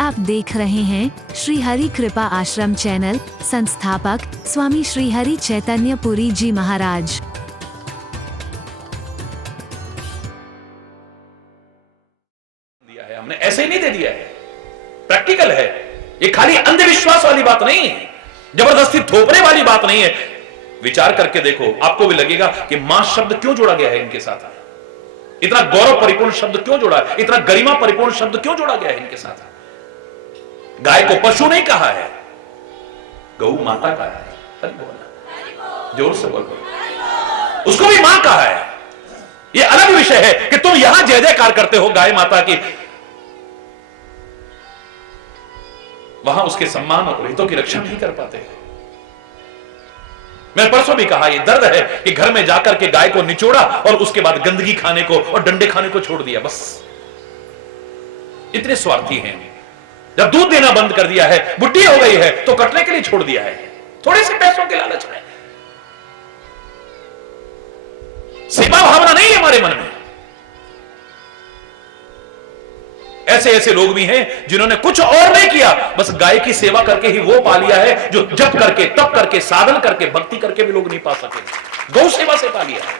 आप देख रहे हैं श्री हरि कृपा आश्रम चैनल। संस्थापक स्वामी श्री हरि चैतन्य पुरी जी महाराज। दिया है हमने, ऐसे ही नहीं दे दिया है, प्रैक्टिकल है। ये खाली अंधविश्वास वाली बात नहीं है, जबरदस्ती थोपने वाली बात नहीं है। विचार करके देखो, आपको भी लगेगा कि मां शब्द क्यों जोड़ा गया है इनके साथ, इतना गौरव परिपूर्ण शब्द क्यों जोड़ा है, इतना गरिमा परिपूर्ण शब्द क्यों जोड़ा गया है इनके साथ। गाय को पशु नहीं कहा है, गौ माता कहा है। अरे बोला, जोर से बोलो, उसको भी मां कहा है। यह अलग विषय है कि तुम यहां जय जयकार करते हो गाय माता की, वहां उसके सम्मान और हितों की रक्षा नहीं कर पाते। मैंने परसों भी कहा, यह दर्द है कि घर में जाकर के गाय को निचोड़ा और उसके बाद गंदगी खाने को और डंडे खाने को छोड़ दिया। बस इतने स्वार्थी हैं। जब दूध देना बंद कर दिया है, बुढ़ी हो गई है, तो कटने के लिए छोड़ दिया है, थोड़े से पैसों के लालच में। सेवा भावना नहीं है हमारे मन में। ऐसे ऐसे लोग भी हैं जिन्होंने कुछ और नहीं किया, बस गाय की सेवा करके ही वो पा लिया है जो जप करके, तप करके, साधन करके, भक्ति करके भी लोग नहीं पा सके। गौ सेवा से पा लिया है।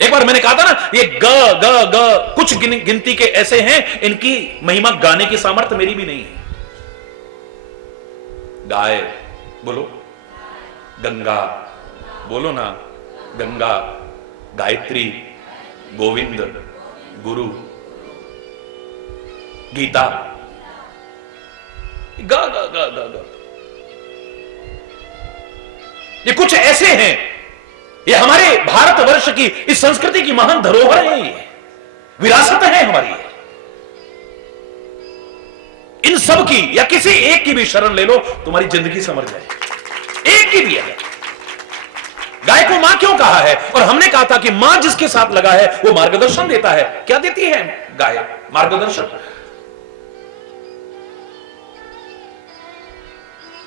एक बार मैंने कहा था ना, ये ग ग ग कुछ गिनती के ऐसे हैं, इनकी महिमा गाने की सामर्थ्य मेरी भी नहीं है। गाय बोलो, गंगा बोलो ना, गंगा, गायत्री, गोविंद, गुरु, गीता, ग ग ग ग ग। ये कुछ ऐसे हैं, ये हमारे भारतवर्ष की इस संस्कृति की महान धरोहर है, ये विरासत है हमारी। इन सब की या किसी एक की भी शरण ले लो, तुम्हारी जिंदगी समझ जाए। एक की भी है। गाय को मां क्यों कहा है? और हमने कहा था कि मां जिसके साथ लगा है वो मार्गदर्शन देता है। क्या देती है गाय? मार्गदर्शन।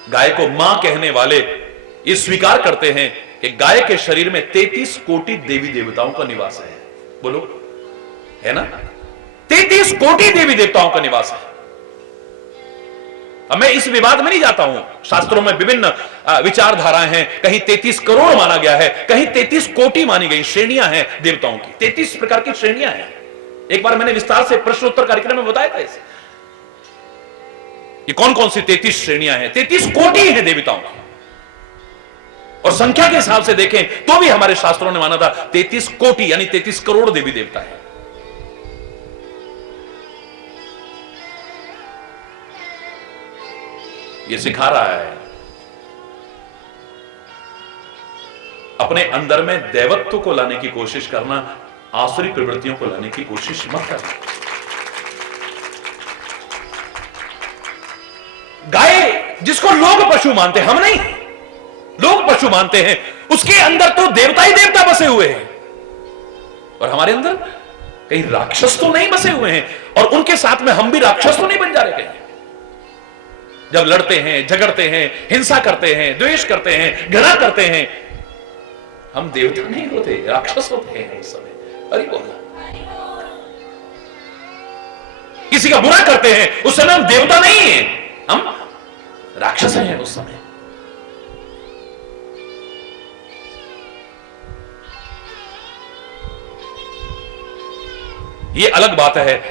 गाय को मां कहने वाले ये स्वीकार करते हैं कि गाय के शरीर में 33 कोटि देवी देवताओं का निवास है। बोलो, है ना? 33 कोटि देवी देवताओं का निवास है। अब मैं इस विवाद में नहीं जाता हूं। शास्त्रों में विभिन्न विचारधाराएं हैं। कहीं 33 करोड़ माना गया है, कहीं 33 कोटि मानी गई। श्रेणियां हैं देवताओं की, 33 प्रकार की श्रेणियां हैं। एक बार मैंने विस्तार से प्रश्नोत्तर कार्यक्रम में बताया था इसे, ये कौन कौन सी 33 श्रेणियां हैं। 33 कोटि हैं देवताओं की। और संख्या के हिसाब से देखें तो भी हमारे शास्त्रों ने माना था 33 कोटि यानी 33 करोड़ देवी देवता है। ये सिखा रहा है अपने अंदर में दैवत्व को लाने की कोशिश करना, आसुरी प्रवृत्तियों को लाने की कोशिश मत करना। गाय जिसको लोग पशु मानते हैं, हम नहीं, लोग पशु मानते हैं, उसके अंदर तो देवता ही देवता बसे हुए हैं। और हमारे अंदर कहीं राक्षस तो नहीं बसे हुए हैं, और उनके साथ में हम भी राक्षस तो नहीं बन जा रहे कहीं। जब लड़ते हैं, झगड़ते हैं, हिंसा करते हैं, द्वेष करते हैं, घृणा करते हैं, हम देवता नहीं होते, राक्षस होते हैं उस समय। अरे बोला, किसी का बुरा करते हैं उस समय हम देवता नहीं हैं, हम राक्षस हैं उस समय। ये अलग बात है।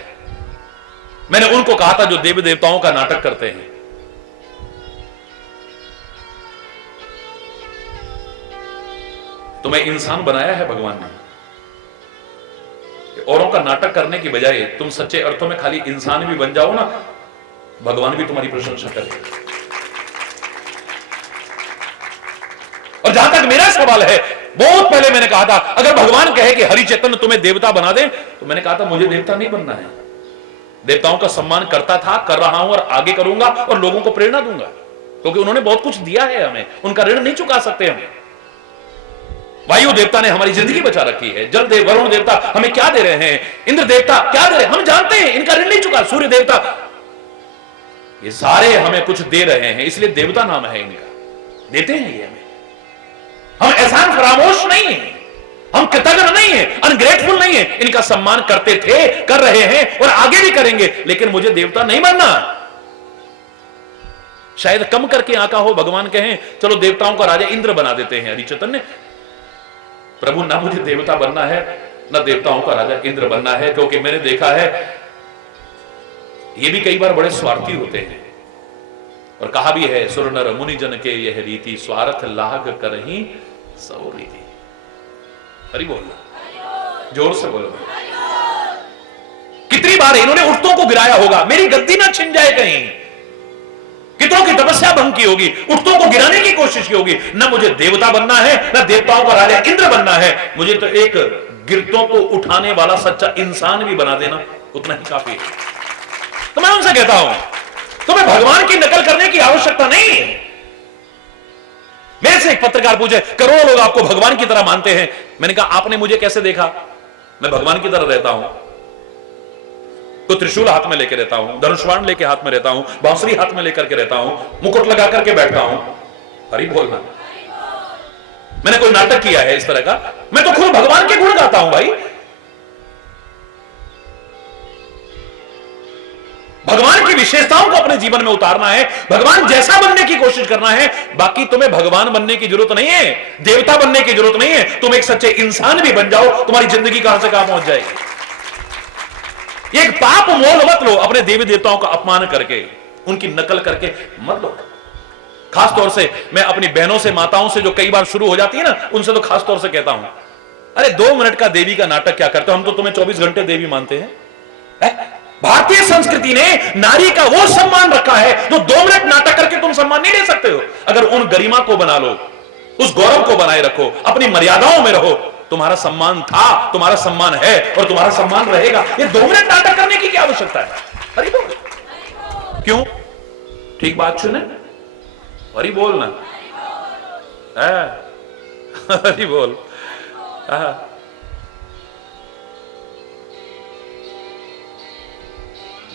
मैंने उनको कहा था जो देवी देवताओं का नाटक करते हैं, तुम्हें इंसान बनाया है भगवान ने, औरों का नाटक करने की बजाय तुम सच्चे अर्थों में खाली इंसान भी बन जाओ ना, भगवान भी तुम्हारी प्रशंसा करेगा। और जहां तक मेरा सवाल है, बहुत पहले मैंने कहा था अगर भगवान कहे कि हरि चैतन्य तुम्हें देवता बना दे, तो मैंने कहा था मुझे देवता नहीं बनना है। देवताओं का सम्मान करता था, कर रहा हूं और आगे करूंगा, और लोगों को प्रेरणा दूंगा, क्योंकि उन्होंने बहुत कुछ दिया है हमें, उनका ऋण नहीं चुका सकते हम। वायु देवता ने हमारी जिंदगी बचा रखी है, जल देव, वरुण देवता हमें क्या दे रहे हैं, इंद्र देवता क्या दे रहे हैं, हम जानते हैं, इनका ऋण नहीं चुका। सूर्य देवता, ये सारे हमें कुछ दे रहे हैं, इसलिए देवता नाम है इनका, देते हैं ये हमें। हम एहसान फरामोश नहीं है, हम कृतज्ञ नहीं है, अनग्रेटफुल नहीं है, इनका सम्मान करते थे, कर रहे हैं और आगे भी करेंगे, लेकिन मुझे देवता नहीं बनना। शायद कम करके आका हो, भगवान कहें चलो देवताओं का राजा इंद्र बना देते हैं। हरि चैतन्य प्रभु, ना मुझे देवता बनना है ना देवताओं का राजा इंद्र बनना है, क्योंकि मैंने देखा है ये भी कई बार बड़े स्वार्थी होते हैं। और कहा भी है, सुर नर मुनि जन के यह रीति, स्वार्थ लाग करही सो रीति। हरि बोलना, जोर से बोलो। कितनी बार इन्होंने उठतों को गिराया होगा, मेरी गद्दी ना छिन जाए कहीं। कितनों की तपस्या भंग की होगी, उठतों को गिराने की कोशिश की होगी। ना मुझे देवता बनना है ना देवताओं का राजा इंद्र बनना है, मुझे तो एक गिरतों को उठाने वाला सच्चा इंसान भी बना देना उतना ही काफी है। तो मैं उनसे कहता हूं, तुम्हें भगवान की नकल करने की आवश्यकता नहीं है। मेरे से एक पत्रकार पूछे, करोड़ों लोग आपको भगवान की तरह मानते हैं। मैंने कहा आपने मुझे कैसे देखा? मैं भगवान की तरह रहता हूं, तो त्रिशूल हाथ में लेके रहता हूं, धनुष्वाण लेके हाथ में रहता हूं, बांसुरी हाथ में लेकर के रहता हूं, मुकुट लगा करके बैठता हूं। हरि बोलना। मैंने कोई नाटक किया है इस तरह का? मैं तो खुद भगवान के गुण गाता हूं भाई। भगवान की विशेषताओं को अपने जीवन में उतारना है, भगवान जैसा बनने की कोशिश करना है। बाकी तुम्हें भगवान बनने की जरूरत नहीं है, देवता बनने की जरूरत नहीं है। तुम एक सच्चे इंसान भी बन जाओ, तुम्हारी जिंदगी कहां से कहां पहुंच जाएगी। एक पाप मोल मत लो, अपने देवी देवताओं का अपमान करके, उनकी नकल करके मत लो। खास तौर से मैं अपनी बहनों से, माताओं से जो कई बार शुरू हो जाती है ना, उनसे तो खास तौर से कहता हूं, अरे 2 मिनट का देवी का नाटक क्या करते हो? हम तो तुम्हें 24 घंटे देवी मानते हैं। भारतीय संस्कृति ने नारी का वो सम्मान रखा है जो 2 मिनट नाटक करके तुम सम्मान नहीं ले सकते हो। अगर उन गरिमा को बना लो, उस गौरव को बनाए रखो, अपनी मर्यादाओं में रहो, तुम्हारा सम्मान था, तुम्हारा सम्मान है और तुम्हारा सम्मान रहेगा। ये 2 मिनट नाटक करने की क्या आवश्यकता है? हरि बोल। क्यों? ठीक बात सुने, हरि बोलना, हरि बोल।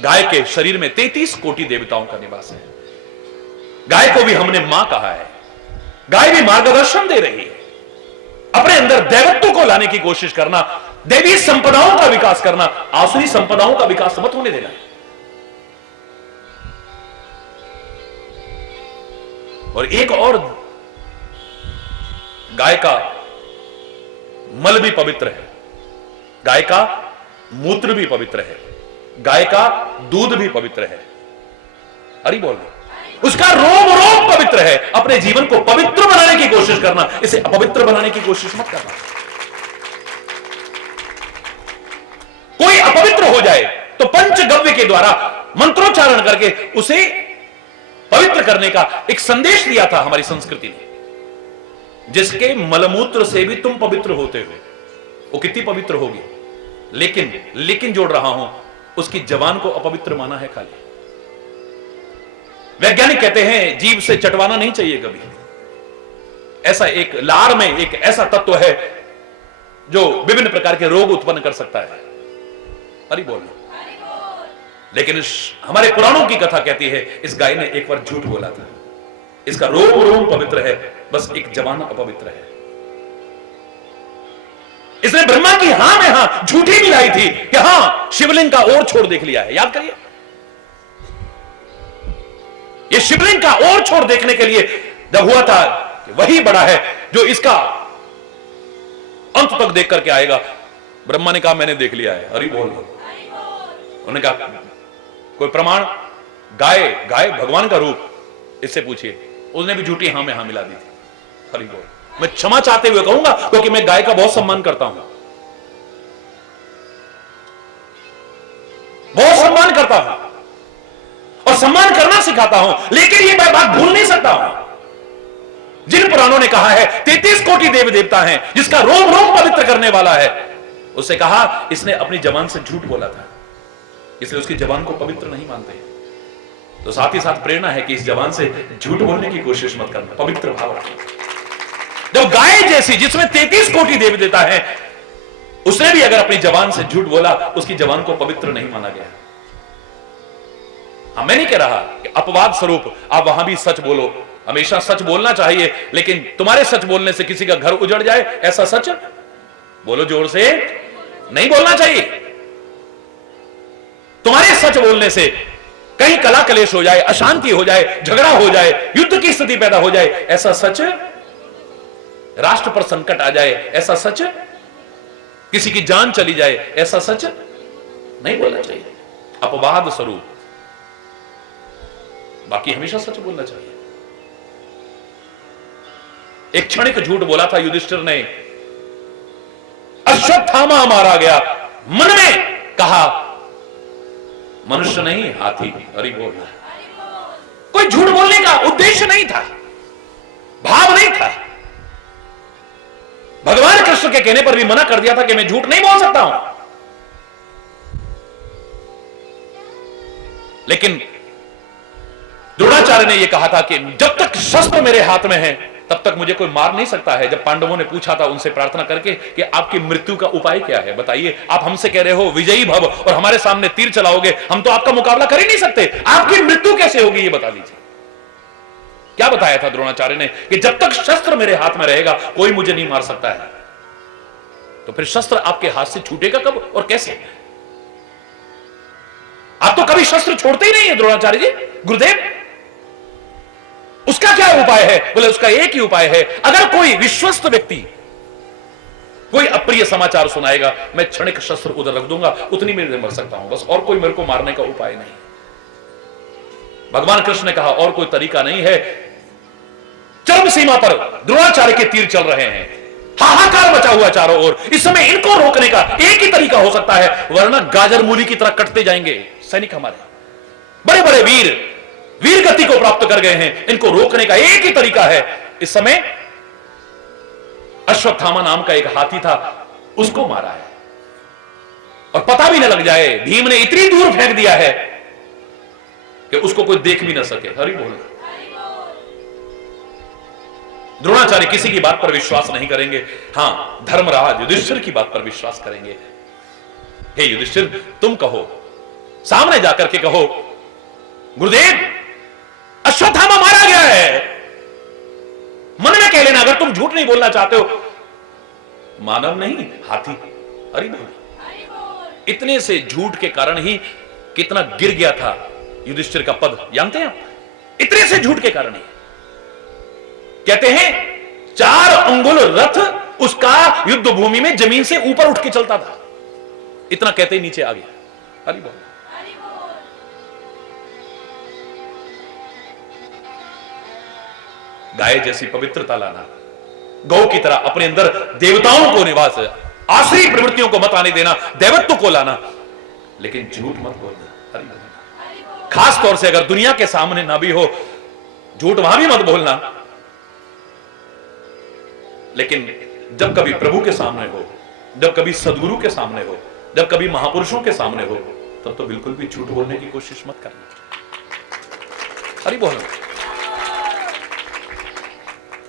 गाय के शरीर में 33 कोटि देवताओं का निवास है। गाय को भी हमने मां कहा है। गाय भी मार्गदर्शन दे रही है। अपने अंदर दैवत्व को लाने की कोशिश करना, दैवी संपदाओं का विकास करना, आसुरी संपदाओं का विकास मत होने देना। और एक और, गाय का मल भी पवित्र है, गाय का मूत्र भी पवित्र है, गाय का दूध भी पवित्र है। हरि बोल। उसका रोम रोम पवित्र है। अपने जीवन को पवित्र बनाने की कोशिश करना, इसे अपवित्र बनाने की कोशिश मत करना। कोई अपवित्र हो जाए तो पंचगव्य के द्वारा मंत्रोच्चारण करके उसे पवित्र करने का एक संदेश दिया था हमारी संस्कृति ने। जिसके मलमूत्र से भी तुम पवित्र होते हो, वो कितनी पवित्र होगी। लेकिन जोड़ रहा हूं, उसकी जवान को अपवित्र माना है खाली। वैज्ञानिक कहते हैं जीभ से चटवाना नहीं चाहिए कभी। ऐसा एक लार में एक ऐसा तत्व है जो विभिन्न प्रकार के रोग उत्पन्न कर सकता है। हरि बोल। लेकिन हमारे पुराणों की कथा कहती है इस गाय ने एक बार झूठ बोला था। इसका रोम रोम पवित्र है, बस एक जवान अपवित्र है। इसने ब्रह्मा की हां में हां झूठी मिलाई थी कि हां शिवलिंग का और छोर देख लिया है। याद करिए, ये शिवलिंग का और छोर देखने के लिए जब हुआ था कि वही बड़ा है जो इसका अंत तक देख करके आएगा। ब्रह्मा ने कहा मैंने देख लिया है। हरि बोल। उन्होंने कहा कोई प्रमाण? गाय भगवान का रूप, इससे पूछिए। उसने भी झूठी हां में हां मिला दी थी। हरि बोल। मैं क्षमा चाहते हुए कहूंगा क्योंकि मैं गाय का बहुत सम्मान करता हूं, बहुत सम्मान करता हूं और सम्मान करना सिखाता हूं। लेकिन ये मैं बात भूल नहीं सकता हूं, जिन पुराणों ने कहा है 33 कोटि देवी देवता हैं, जिसका रोम रोम पवित्र करने वाला है, उससे कहा इसने अपनी जबान से झूठ बोला था, इसलिए उसकी जबान को पवित्र नहीं मानते। तो साथ ही साथ प्रेरणा है कि इस जबान से झूठ बोलने की कोशिश मत करना, पवित्र भाव रखिए। जब गाय जैसी जिसमें 33 कोटि देवी देवता है, उसने भी अगर अपनी जबान से झूठ बोला, उसकी जबान को पवित्र नहीं माना गया। मैं नहीं कह रहा कि अपवाद स्वरूप आप वहां भी सच बोलो, हमेशा सच बोलना चाहिए, लेकिन तुम्हारे सच बोलने से किसी का घर उजड़ जाए ऐसा सच बोलो जोर से, नहीं बोलना चाहिए। तुम्हारे सच बोलने से कहीं कला कलेश हो जाए, अशांति हो जाए, झगड़ा हो जाए, युद्ध की स्थिति पैदा हो जाए, ऐसा सच, राष्ट्र पर संकट आ जाए, ऐसा सच, किसी की जान चली जाए, ऐसा सच नहीं बोलना चाहिए, अपवाद स्वरूप। बाकी हमेशा सच बोलना चाहिए। एक क्षणिक झूठ बोला था युधिष्ठिर ने, अश्वत्थामा मारा गया, मन में कहा मनुष्य नहीं हाथी। हरि बोल। कोई झूठ बोलने का उद्देश्य नहीं था, भाव नहीं था। भगवान कृष्ण के कहने पर भी मना कर दिया था कि मैं झूठ नहीं बोल सकता हूं। लेकिन द्रोणाचार्य ने यह कहा था कि जब तक शस्त्र मेरे हाथ में है तब तक मुझे कोई मार नहीं सकता है। जब पांडवों ने पूछा था उनसे प्रार्थना करके कि आपकी मृत्यु का उपाय क्या है, बताइए। आप हमसे कह रहे हो विजयी भव और हमारे सामने तीर चलाओगे, हम तो आपका मुकाबला कर ही नहीं सकते, आपकी मृत्यु कैसे होगी ये बता दीजिए। क्या बताया था द्रोणाचार्य ने कि जब तक शस्त्र मेरे हाथ में रहेगा कोई मुझे नहीं मार सकता है। तो फिर शस्त्र आपके हाथ से छूटेगा कब और कैसे? आप तो कभी शस्त्र छोड़ते ही नहीं है द्रोणाचार्य जी। गुरुदेव उसका क्या उपाय है? बोले उसका एक ही उपाय है, अगर कोई विश्वस्त व्यक्ति कोई अप्रिय समाचार सुनाएगा, मैं क्षणिक शस्त्र उधर रख दूंगा, उतनी मेरे मर सकता हूं बस, और कोई मेरे को मारने का उपाय नहीं। भगवान कृष्ण ने कहा और कोई तरीका नहीं है। चरम सीमा पर द्रोणाचार्य के तीर चल रहे हैं, हाहाकार मचा हुआ चारों ओर। इस समय इनको रोकने का एक ही तरीका हो सकता है, वरना गाजर मूली की तरह कटते जाएंगे सैनिक हमारे। बड़े बड़े वीर गति को प्राप्त कर गए हैं, इनको रोकने का एक ही तरीका है। इस समय अश्वत्थामा नाम का एक हाथी था, उसको मारा है और पता भी न लग जाए। भीम ने इतनी दूर फेंक दिया है कि उसको कोई देख भी ना सके। हरि बोल। द्रोणाचार्य किसी की बात पर विश्वास नहीं करेंगे, हां धर्मराज युधिष्ठिर की बात पर विश्वास करेंगे। हे युधिष्ठिर तुम कहो, सामने जाकर के कहो गुरुदेव अश्वत्थामा मारा गया है। मन में कह लेना, अगर तुम झूठ नहीं बोलना चाहते हो। मानव नहीं हाथी। हरि बोल। इतने से झूठ के कारण ही कितना गिर गया था युधिष्ठिर का पद, जानते हैं आप? इतने से झूठ के कारण ही कहते हैं 4 अंगुल रथ उसका युद्ध भूमि में जमीन से ऊपर उठ के चलता था, इतना कहते ही नीचे आ गया। हरि बोल। गाय जैसी पवित्रता लाना, गौ की तरह अपने अंदर देवताओं को निवास, आश्री प्रवृत्तियों को मत आने देना, देवत्व को लाना, लेकिन झूठ मत बोलना। हरि बोलना। खास तौर से अगर दुनिया के सामने ना भी हो, झूठ वहां भी मत बोलना, लेकिन जब कभी प्रभु के सामने हो, जब कभी सदगुरु के सामने हो, जब कभी महापुरुषों के सामने हो, तब तो बिल्कुल भी झूठ बोलने की कोशिश मत करना। हरि बोलना।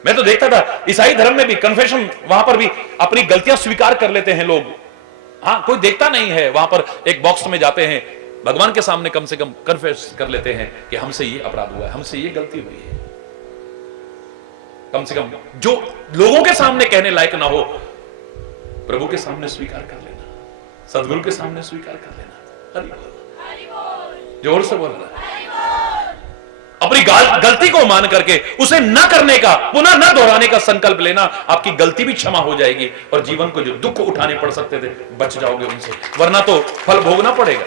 मैं तो देखता था ईसाई धर्म में भी कन्फेशन, वहां पर भी अपनी गलतियां स्वीकार कर लेते हैं लोग। हां कोई देखता नहीं है, वहां पर एक बॉक्स में जाते हैं, भगवान के सामने कम से कम कन्फेस कर लेते हैं कि हमसे ये अपराध हुआ है, हमसे ये गलती हुई है। कम से कम जो लोगों के सामने कहने लायक ना हो, प्रभु के सामने स्वीकार कर लेना, सदगुरु के सामने स्वीकार कर लेना। हरि बोल। जोर से बोलना। अपनी गलती को मान करके उसे न करने का, पुनः न दोहराने का संकल्प लेना, आपकी गलती भी क्षमा हो जाएगी और जीवन को जो दुख उठाने पड़ सकते थे बच जाओगे उनसे, वरना तो फल भोगना पड़ेगा।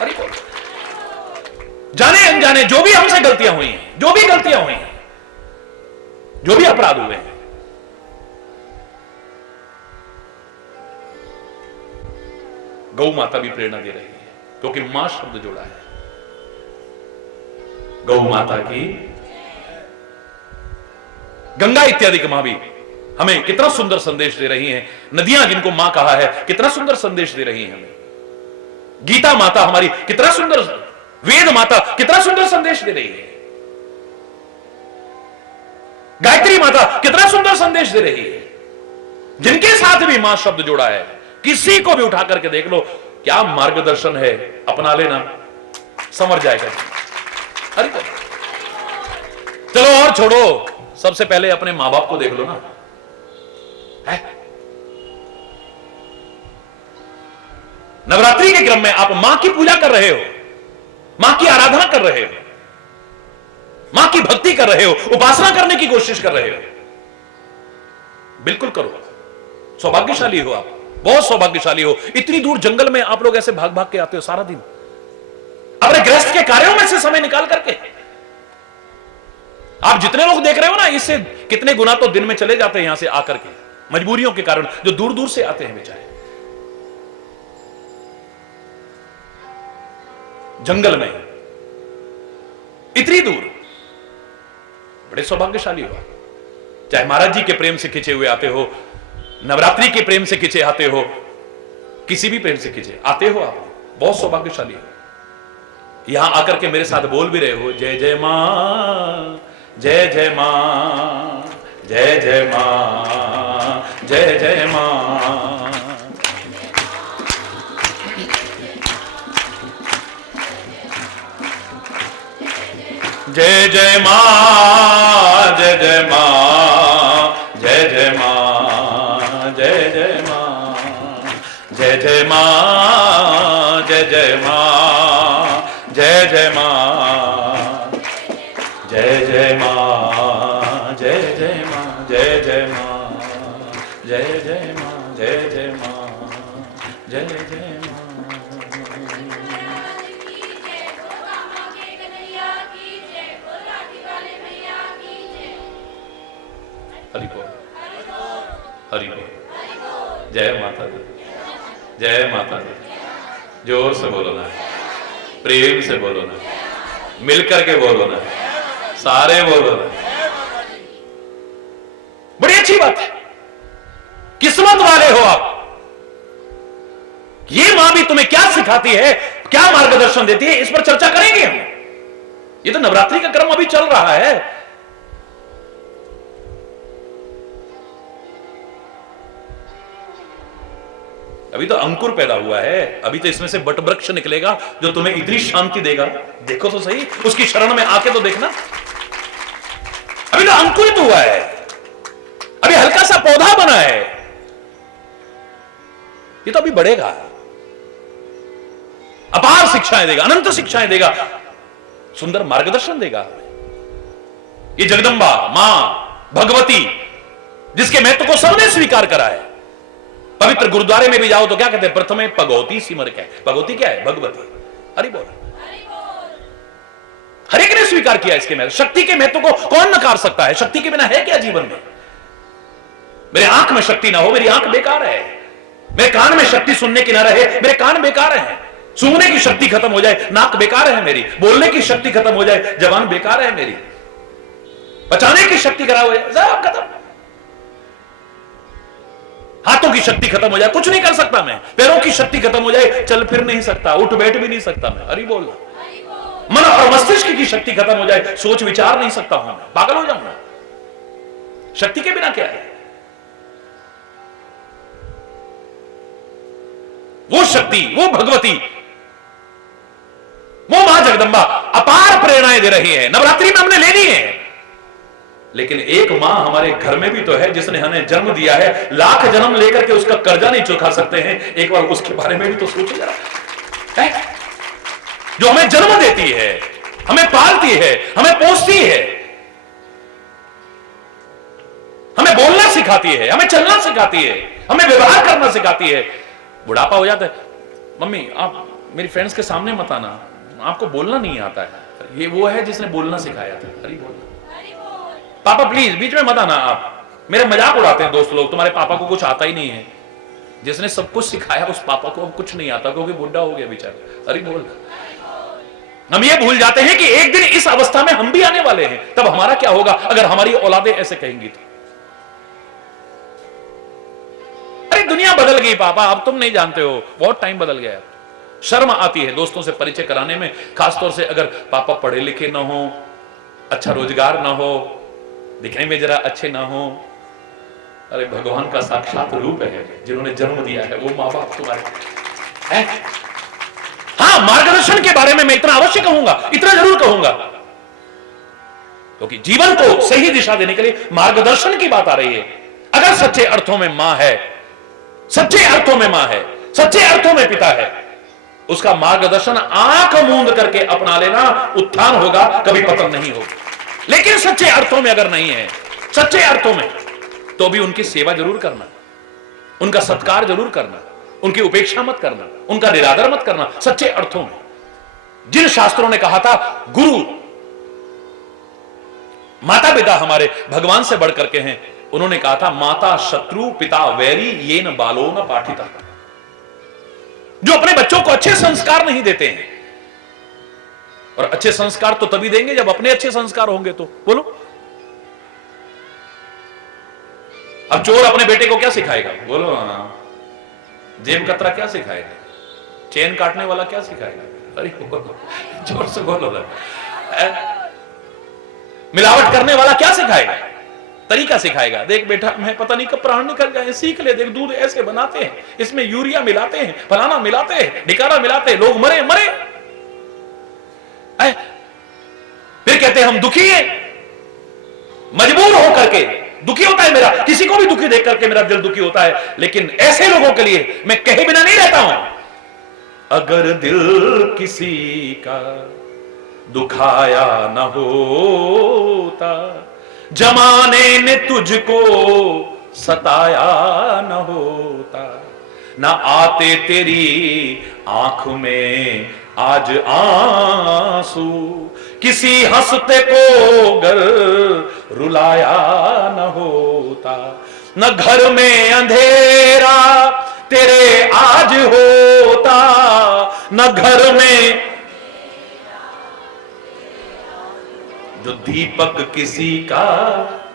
अरे जाने अनजाने जो भी हमसे गलतियां हुई हैं, जो भी गलतियां हुई हैं, जो भी अपराध हुए हैं, गौ माता भी प्रेरणा दे रही है, क्योंकि मां शब्द जोड़ा है। गौ माता की, गंगा इत्यादि की मां भी हमें कितना सुंदर संदेश दे रही हैं। नदियां जिनको मां कहा है कितना सुंदर संदेश दे रही हैं हमें। गीता माता हमारी कितना सुंदर, वेद माता कितना सुंदर संदेश दे रही है। गायत्री माता कितना सुंदर संदेश दे रही है। जिनके साथ भी मां शब्द जोड़ा है, किसी को भी उठा करके देख लो, क्या मार्गदर्शन है, अपना लेना, समझ जाएगा। अरे चलो और छोड़ो, सबसे पहले अपने मां बाप को देख लो ना, है नवरात्रि के क्रम में आप मां की पूजा कर रहे हो, मां की आराधना कर रहे हो, मां की भक्ति कर रहे हो, उपासना करने की कोशिश कर रहे हो, बिल्कुल करो। सौभाग्यशाली हो आप, बहुत सौभाग्यशाली हो। इतनी दूर जंगल में आप लोग ऐसे भाग भाग के आते हो सारा दिन, अपने गृहस्थ के कार्यों में से समय निकाल करके। आप जितने लोग देख रहे हो ना, इससे कितने गुना तो दिन में चले जाते हैं यहां से आकर के, मजबूरियों के कारण, जो दूर दूर से आते हैं बेचारे जंगल में, इतनी दूर। बड़े सौभाग्यशाली हो, चाहे महाराज जी के प्रेम से खिंचे हुए आते हो, नवरात्रि के प्रेम से खिंचे आते हो, किसी भी प्रेम से खिंचे आते हो, आप बहुत सौभाग्यशाली हो। यहां आकर के मेरे साथ बोल भी रहे हो, जय जय मां, जय जय मां, जय जय मां, जय जय मां। जय जय मां, जय जय मां, जय जय मां, जय जय मां, जय जय मां, जय जय मां, जय जय मां, जय जय मां, जय जय मां, जय जय मां, जय जय मां, जय जय मां, जय जय मां। हरि बोल, हरि बोल, जय माता दी, जय माता दी। जोर से बोलो ना, प्रेम से बोलो ना, मिलकर के बोलो ना, सारे बोलो ना। बड़ी अच्छी बात है, किस्मत वाले हो आप। ये मां भी तुम्हें क्या सिखाती है, क्या मार्गदर्शन देती है, इस पर चर्चा करेंगे हम। ये तो नवरात्रि का क्रम अभी चल रहा है। अभी तो अंकुर पैदा हुआ है, अभी तो इसमें से बट वृक्ष निकलेगा जो तुम्हें इतनी शांति देगा। देखो तो सही, उसकी शरण में आके तो देखना। अभी तो अंकुरित हुआ है, अभी हल्का सा पौधा बना है, ये तो अभी बढ़ेगा, अपार शिक्षाएं देगा, अनंत शिक्षाएं देगा, सुंदर मार्गदर्शन देगा। ये जगदंबा मां भगवती, जिसके महत्व को सबने स्वीकार करा है। पवित्र गुरुद्वारे में भी जाओ तो क्या कहते हैं, प्रथमे भगवती सिमर क्या है, भगवती क्या है, भगवती। हरि बोल, हर एक ने स्वीकार किया इसके महत्व। शक्ति के महत्व को कौन नकार सकता है, शक्ति के बिना है क्या जीवन में। मेरे आंख में शक्ति ना हो, मेरी आंख बेकार है। मेरे कान में शक्ति सुनने की ना रहे, मेरे कान बेकार है। सूंघने की शक्ति खत्म हो जाए, नाक बेकार है मेरी। बोलने की शक्ति खत्म हो जाए, जबान बेकार है मेरी। बचाने की शक्ति खराब हो जाए, सब खत्म। हाथों की शक्ति खत्म हो जाए, कुछ नहीं कर सकता मैं। पैरों की शक्ति खत्म हो जाए, चल फिर नहीं सकता, उठ बैठ भी नहीं सकता मैं। हरि बोल। मन और मस्तिष्क की शक्ति खत्म हो जाए, सोच विचार नहीं सकता हूं मैं, पागल हो जाऊंगा। शक्ति के बिना क्या है। वो शक्ति, वो भगवती, वो मां जगदंबा अपार प्रेरणाएं दे रही है। नवरात्रि में हमने ले ली है, लेकिन एक मां हमारे घर में भी तो है जिसने हमें जन्म दिया है। लाख जन्म लेकर के उसका कर्जा नहीं चुका सकते हैं, एक बार उसके बारे में भी तो सोचो जरा। जो हमें जन्म देती है, हमें पालती है, हमें पोसती है, हमें बोलना सिखाती है, हमें चलना सिखाती है, हमें व्यवहार करना सिखाती है। बुढ़ापा हो जाता है, मम्मी आप मेरी फ्रेंड्स के सामने मत आना, आपको बोलना नहीं आता है। ये वो है जिसने बोलना सिखाया था। हरि बोल। पापा प्लीज बीच में मत आना, आप मेरे मजाक उड़ाते हैं दोस्त लोग, तुम्हारे पापा को कुछ आता ही नहीं है। जिसने सब कुछ सिखाया उस पापा को अब कुछ नहीं आता, क्योंकि बुढ़ा हो गया बेचारा। हरि बोल। हम ये भूल जाते हैं कि एक दिन इस अवस्था में हम भी आने वाले हैं, तब हमारा क्या होगा अगर हमारी औलादें ऐसे कहेंगी तो। अरे दुनिया बदल गई पापा, अब तुम नहीं जानते हो, बहुत टाइम बदल गया। शर्म आती है दोस्तों से परिचय कराने में, खासतौर से अगर पापा पढ़े लिखे ना हो, अच्छा रोजगार ना हो, दिखने में जरा अच्छे ना हो। अरे भगवान का साक्षात रूप है जिन्होंने जन्म दिया है, वो माँ बाप तुम्हारे हैं। हाँ, मार्गदर्शन के बारे में मैं इतना अवश्य कहूंगा, इतना जरूर कहूंगा, क्योंकि जीवन को सही दिशा देने के लिए मार्गदर्शन की बात आ रही है। अगर सच्चे अर्थों में मां है, सच्चे अर्थों में मां है, सच्चे अर्थों में पिता है, उसका मार्गदर्शन आंख मूंद करके अपना लेना, उत्थान होगा, कभी पतन नहीं होगा। लेकिन सच्चे अर्थों में अगर नहीं है, सच्चे अर्थों में, तो भी उनकी सेवा जरूर करना, उनका सत्कार जरूर करना, उनकी उपेक्षा मत करना, उनका निरादर मत करना। सच्चे अर्थों में जिन शास्त्रों ने कहा था गुरु माता पिता हमारे भगवान से बढ़कर के हैं, उन्होंने कहा था माता शत्रु पिता वैरी ये न बालो न पाठिता। जो अपने बच्चों को अच्छे संस्कार नहीं देते हैं, और अच्छे संस्कार तो तभी देंगे जब अपने अच्छे संस्कार होंगे, तो बोलो। अब चोर अपने बेटे को क्या सिखाएगा, बोलो ना। जेब कतरा क्या सिखाएगा, चेन काटने वाला क्या सिखाएगा, अरे बोलो, जोर से बोलो ना। मिलावट करने वाला क्या सिखाएगा, तरीका सिखाएगा। देख बेटा, मैं पता नहीं कब प्राण निकल जाए, सीख ले, देख दूध ऐसे बनाते हैं, इसमें यूरिया मिलाते हैं, फलाना मिलाते हैं, निकारा मिलाते हैं, लोग मरे मरे। फिर कहते हैं हम दुखी हैं, मजबूर होकर के दुखी होता है मेरा, किसी को भी दुखी देख करके मेरा दिल दुखी होता है। लेकिन ऐसे लोगों के लिए मैं कहे बिना नहीं रहता हूं। अगर दिल किसी का दुखाया न होता, जमाने ने तुझको सताया न होता, न आते तेरी आंख में आज आंसू, किसी हंसते को गर रुलाया न होता, न घर में अंधेरा तेरे आज होता, न घर में जो दीपक किसी का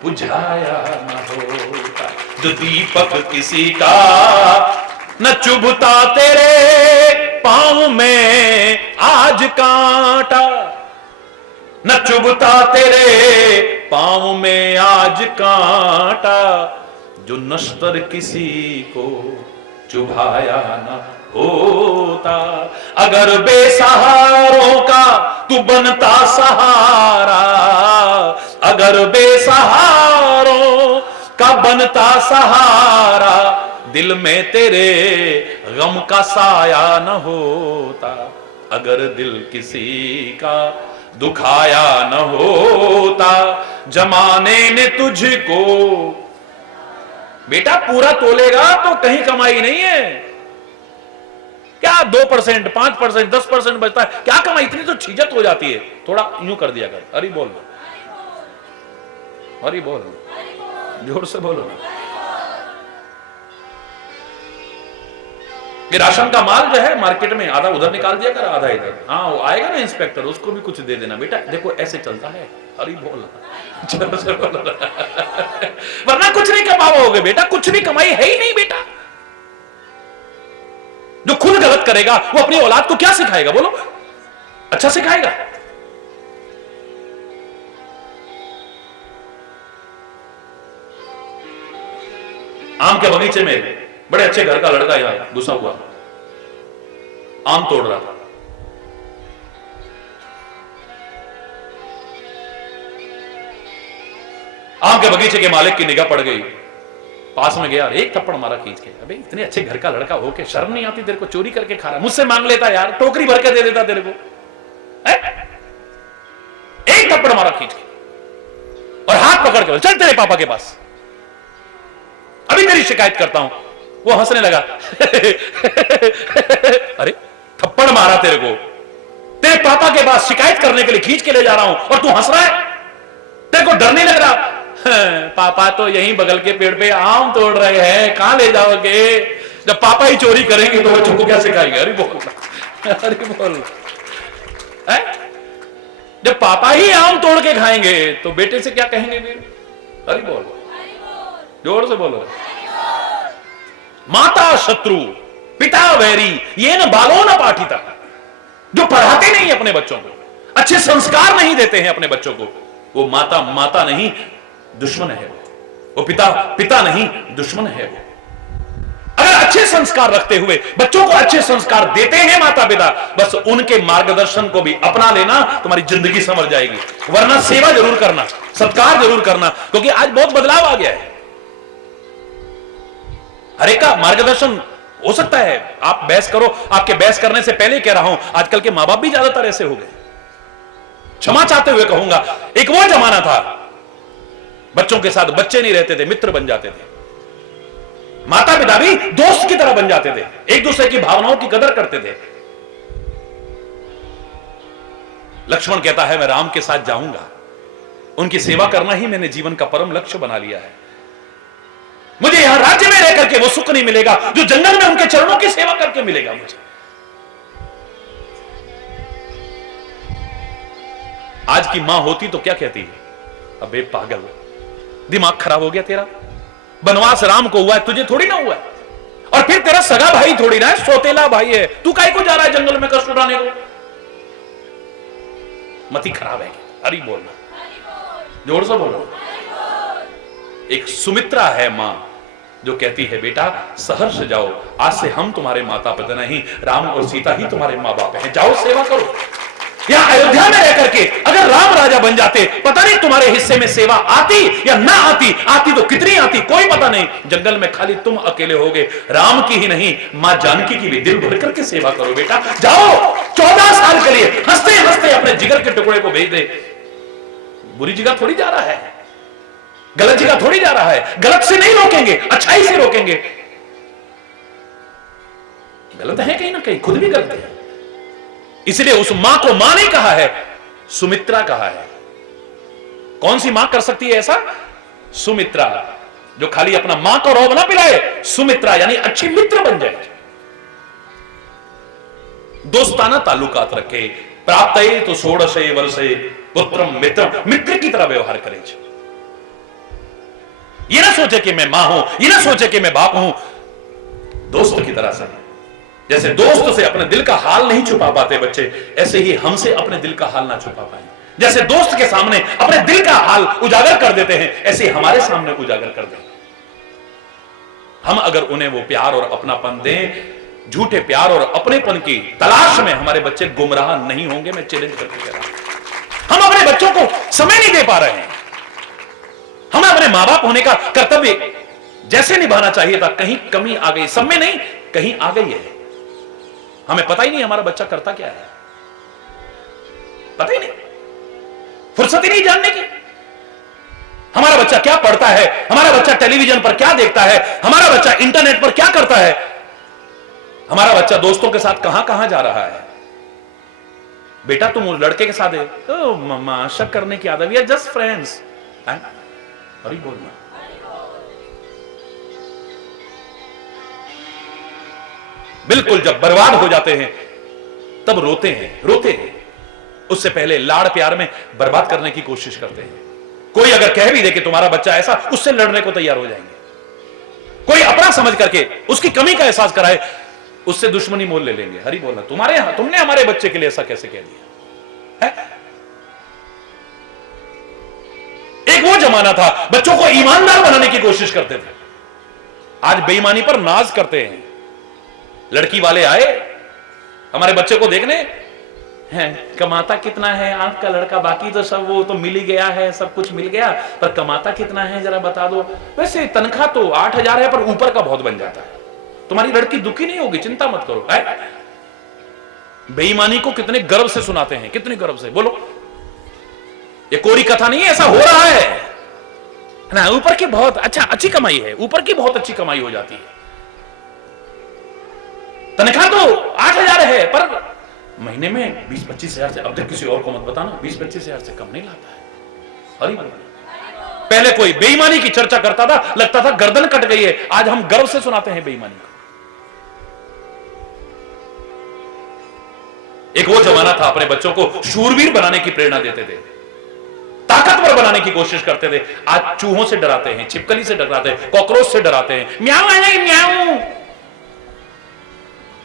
बुझाया न होता, जो दीपक किसी का न चुभता तेरे पांव में आज कांटा, न चुभता तेरे पांव में आज कांटा, जो नश्तर किसी को चुभाया न होता। अगर बेसहारों का तू बनता सहारा, अगर बेसहारों का बनता सहारा, दिल में तेरे गम का साया न होता। अगर दिल किसी का दुखाया न होता, जमाने ने तुझको। बेटा पूरा तोलेगा तो कहीं कमाई नहीं है, क्या 2%, 5%, 10% बचता है, क्या कमाई, इतनी तो छिजत हो जाती है। थोड़ा यूं कर दिया कर, हरि बोल, हरि बोल, जोर से बोलो। ये राशन का माल जो है मार्केट में, आधा उधर निकाल दिया कर, आधा इधर। हाँ वो आएगा ना इंस्पेक्टर, उसको भी कुछ दे देना। बेटा देखो ऐसे चलता है, हरि बोल, जोर से बोलो। वरना कुछ नहीं कमा पाओगे बेटा, कुछ भी कमाई है ही नहीं बेटा। जो खुद गलत करेगा वो अपनी औलाद को क्या सिखाएगा, बोलो, अच्छा सिखाएगा? आम के बगीचे में बड़े अच्छे घर का लड़का यहां घुसा हुआ, आम तोड़ रहा था। आम के बगीचे के मालिक की निगाह पड़ गई, पास में गया, एक थप्पड़ मारा खींच के। अबे इतने अच्छे घर का लड़का हो के शर्म नहीं आती तेरे को, चोरी करके खा रहा, मुझसे मांग लेता यार, टोकरी भर के दे देता तेरे को। एक थप्पड़ मारा खींच के और हाथ पकड़ के, चल तेरे पापा के पास, अभी तेरी शिकायत करता हूं। वो हंसने लगा। अरे थप्पड़ मारा तेरे को, तेरे पापा के पास शिकायत करने के लिए खींच के ले जा रहा हूं और तू हंस रहा है, तेरे को डर नहीं लग रहा? पापा तो यहीं बगल के पेड़ पे आम तोड़ रहे हैं, कहां ले जाओगे? जब पापा ही चोरी करेंगे तो बच्चों को क्या सिखाएंगे? अरे बोल, अरे बोल। जब पापा ही आम तोड़ के खाएंगे तो बेटे से क्या कहेंगे फिर? अरे बोल, जोर से बोलो। माता शत्रु पिता वैरी ये न बालो न पाठिता। जो पढ़ाते नहीं अपने बच्चों को, अच्छे संस्कार नहीं देते हैं अपने बच्चों को, वो माता माता नहीं दुश्मन है। वो पिता पिता नहीं दुश्मन है। वो अगर अच्छे संस्कार रखते हुए बच्चों को अच्छे संस्कार देते हैं माता पिता, बस उनके मार्गदर्शन को भी अपना लेना, तुम्हारी जिंदगी संवर जाएगी। वरना सेवा जरूर करना, सत्कार जरूर करना, क्योंकि आज बहुत बदलाव आ गया है। हर एक का मार्गदर्शन हो सकता है आप बहस करो, आपके बहस करने से पहले कह रहा हूं आजकल के मां बाप भी ज्यादातर ऐसे हो गए। क्षमा चाहते हुए कहूंगा, एक वो जमाना था बच्चों के साथ बच्चे नहीं रहते थे, मित्र बन जाते थे, माता पिता भी दोस्त की तरह बन जाते थे, एक दूसरे की भावनाओं की कदर करते थे। लक्ष्मण कहता है मैं राम के साथ जाऊंगा, उनकी सेवा करना ही मैंने जीवन का परम लक्ष्य बना लिया है। मुझे यहां राज्य में रह करके वो सुख नहीं मिलेगा जो जंगल में उनके चरणों की सेवा करके मिलेगा मुझे। आज की मां होती तो क्या कहती है, अबे पागल, दिमाग खराब हो गया तेरा, बनवास राम को हुआ है, तुझे थोड़ी ना हुआ है, और फिर तेरा सगा भाई थोड़ी ना है, सौतेला भाई है, तू काहे को जा रहा है जंगल में कष्ट उठाने को। मती खराब है। हरि बोलना, जोर से बोलो। एक सुमित्रा है मां जो कहती है बेटा सहर्ष जाओ, आज से हम तुम्हारे माता पिता नहीं, राम और सीता ही तुम्हारे मां बाप हैं, जाओ सेवा करो। या अयोध्या में रह करके अगर राम राजा बन जाते, पता नहीं तुम्हारे हिस्से में सेवा आती या ना आती, आती तो कितनी आती कोई पता नहीं। जंगल में खाली तुम अकेले होगे, राम की ही नहीं मां जानकी की भी दिल भर करके सेवा करो बेटा, जाओ 14 साल के लिए हंसते हंसते अपने जिगर के टुकड़े को भेज दे। बुरी जगह थोड़ी जा रहा है, गलत जगह थोड़ी जा रहा है, गलत से नहीं रोकेंगे, अच्छाई से रोकेंगे। गलत है कहीं ना कहीं, खुद भी गलत है, इसलिए उस मां को मां नहीं कहा है, सुमित्रा कहा है। कौन सी मां कर सकती है ऐसा? सुमित्रा, जो खाली अपना मां को रौब ना पिलाए, सुमित्रा यानी अच्छी मित्र बन जाए, दोस्ताना ताल्लुकात रखे। प्राप्त तो 16 वर्षे पुत्रम मित्र, मित्र की तरह व्यवहार करे। ये ना सोचे कि मैं मां हूं, ये ना सोचे कि मैं बाप हूं, दोस्त की तरह से। जैसे दोस्त से अपने दिल का हाल नहीं छुपा पाते बच्चे, ऐसे ही हमसे अपने दिल का हाल ना छुपा पाए। जैसे दोस्त के सामने अपने दिल का हाल उजागर कर देते हैं, ऐसे हमारे सामने उजागर कर दें। हम अगर उन्हें वो प्यार और अपनापन दें, झूठे प्यार और अपनेपन की तलाश में हमारे बच्चे गुमराह नहीं होंगे। मैं चैलेंज करके कह रहा हूं, हम अपने बच्चों को समय नहीं दे पा रहे हैं। हमें अपने मां बाप होने का कर्तव्य जैसे निभाना चाहिए था, कहीं कमी आ गई, सब में नहीं कहीं आ गई है। हमें पता ही नहीं हमारा बच्चा करता क्या है, पता ही नहीं, फुर्सत ही नहीं जानने की। हमारा बच्चा क्या पढ़ता है, हमारा बच्चा टेलीविजन पर क्या देखता है, हमारा बच्चा इंटरनेट पर क्या करता है, हमारा बच्चा दोस्तों के साथ कहां कहां जा रहा है। बेटा तुम उस लड़के के साथ है, तो मम्मा शक करने की आदत, वी आर जस्ट फ्रेंड्स। अरे बोलना, बिल्कुल जब बर्बाद हो जाते हैं तब रोते हैं, उससे पहले लाड़ प्यार में बर्बाद करने की कोशिश करते हैं। कोई अगर कह भी दे कि तुम्हारा बच्चा ऐसा, उससे लड़ने को तैयार हो जाएंगे। कोई अपना समझ करके उसकी कमी का एहसास कराए, उससे दुश्मनी मोल ले लेंगे। हरि बोलना, तुम्हारे यहां तुमने हमारे बच्चे के लिए ऐसा कैसे कह दिया है? एक वो जमाना था बच्चों को ईमानदार बनाने की कोशिश करते थे, आज बेईमानी पर नाज करते हैं। लड़की वाले आए हमारे बच्चे को देखने, हैं कमाता कितना है आपका लड़का, बाकी तो सब वो तो मिल ही गया है, सब कुछ मिल गया, पर कमाता कितना है जरा बता दो। वैसे तनख्वाह तो 8,000 है, पर ऊपर का बहुत बन जाता है। तुम्हारी लड़की दुखी नहीं होगी, चिंता मत करो। बेईमानी को कितने गर्व से सुनाते हैं, कितने गर्व से, बोलो। ये कोरी कथा नहीं है, ऐसा हो रहा है ना। ऊपर की बहुत अच्छी कमाई है, ऊपर की बहुत अच्छी कमाई हो जाती है। तनख्वाह तो 8,000 है, पर महीने में 20-25 हजार से, अब तक किसी और को मत बताना, 20-25 हजार से कम नहीं लाता है। अरे पहले कोई बेईमानी की चर्चा करता था, लगता था गर्दन कट गई है, आज हम गर्व से सुनाते हैं बेईमानी को। एक वो जमाना था अपने बच्चों को शूरवीर बनाने की प्रेरणा देते थे, ताकतवर बनाने की कोशिश करते थे। आज चूहों से डराते हैं, छिपकली से डराते हैं, कॉकरोच से डराते हैं। म्याऊं आएगा, म्याऊं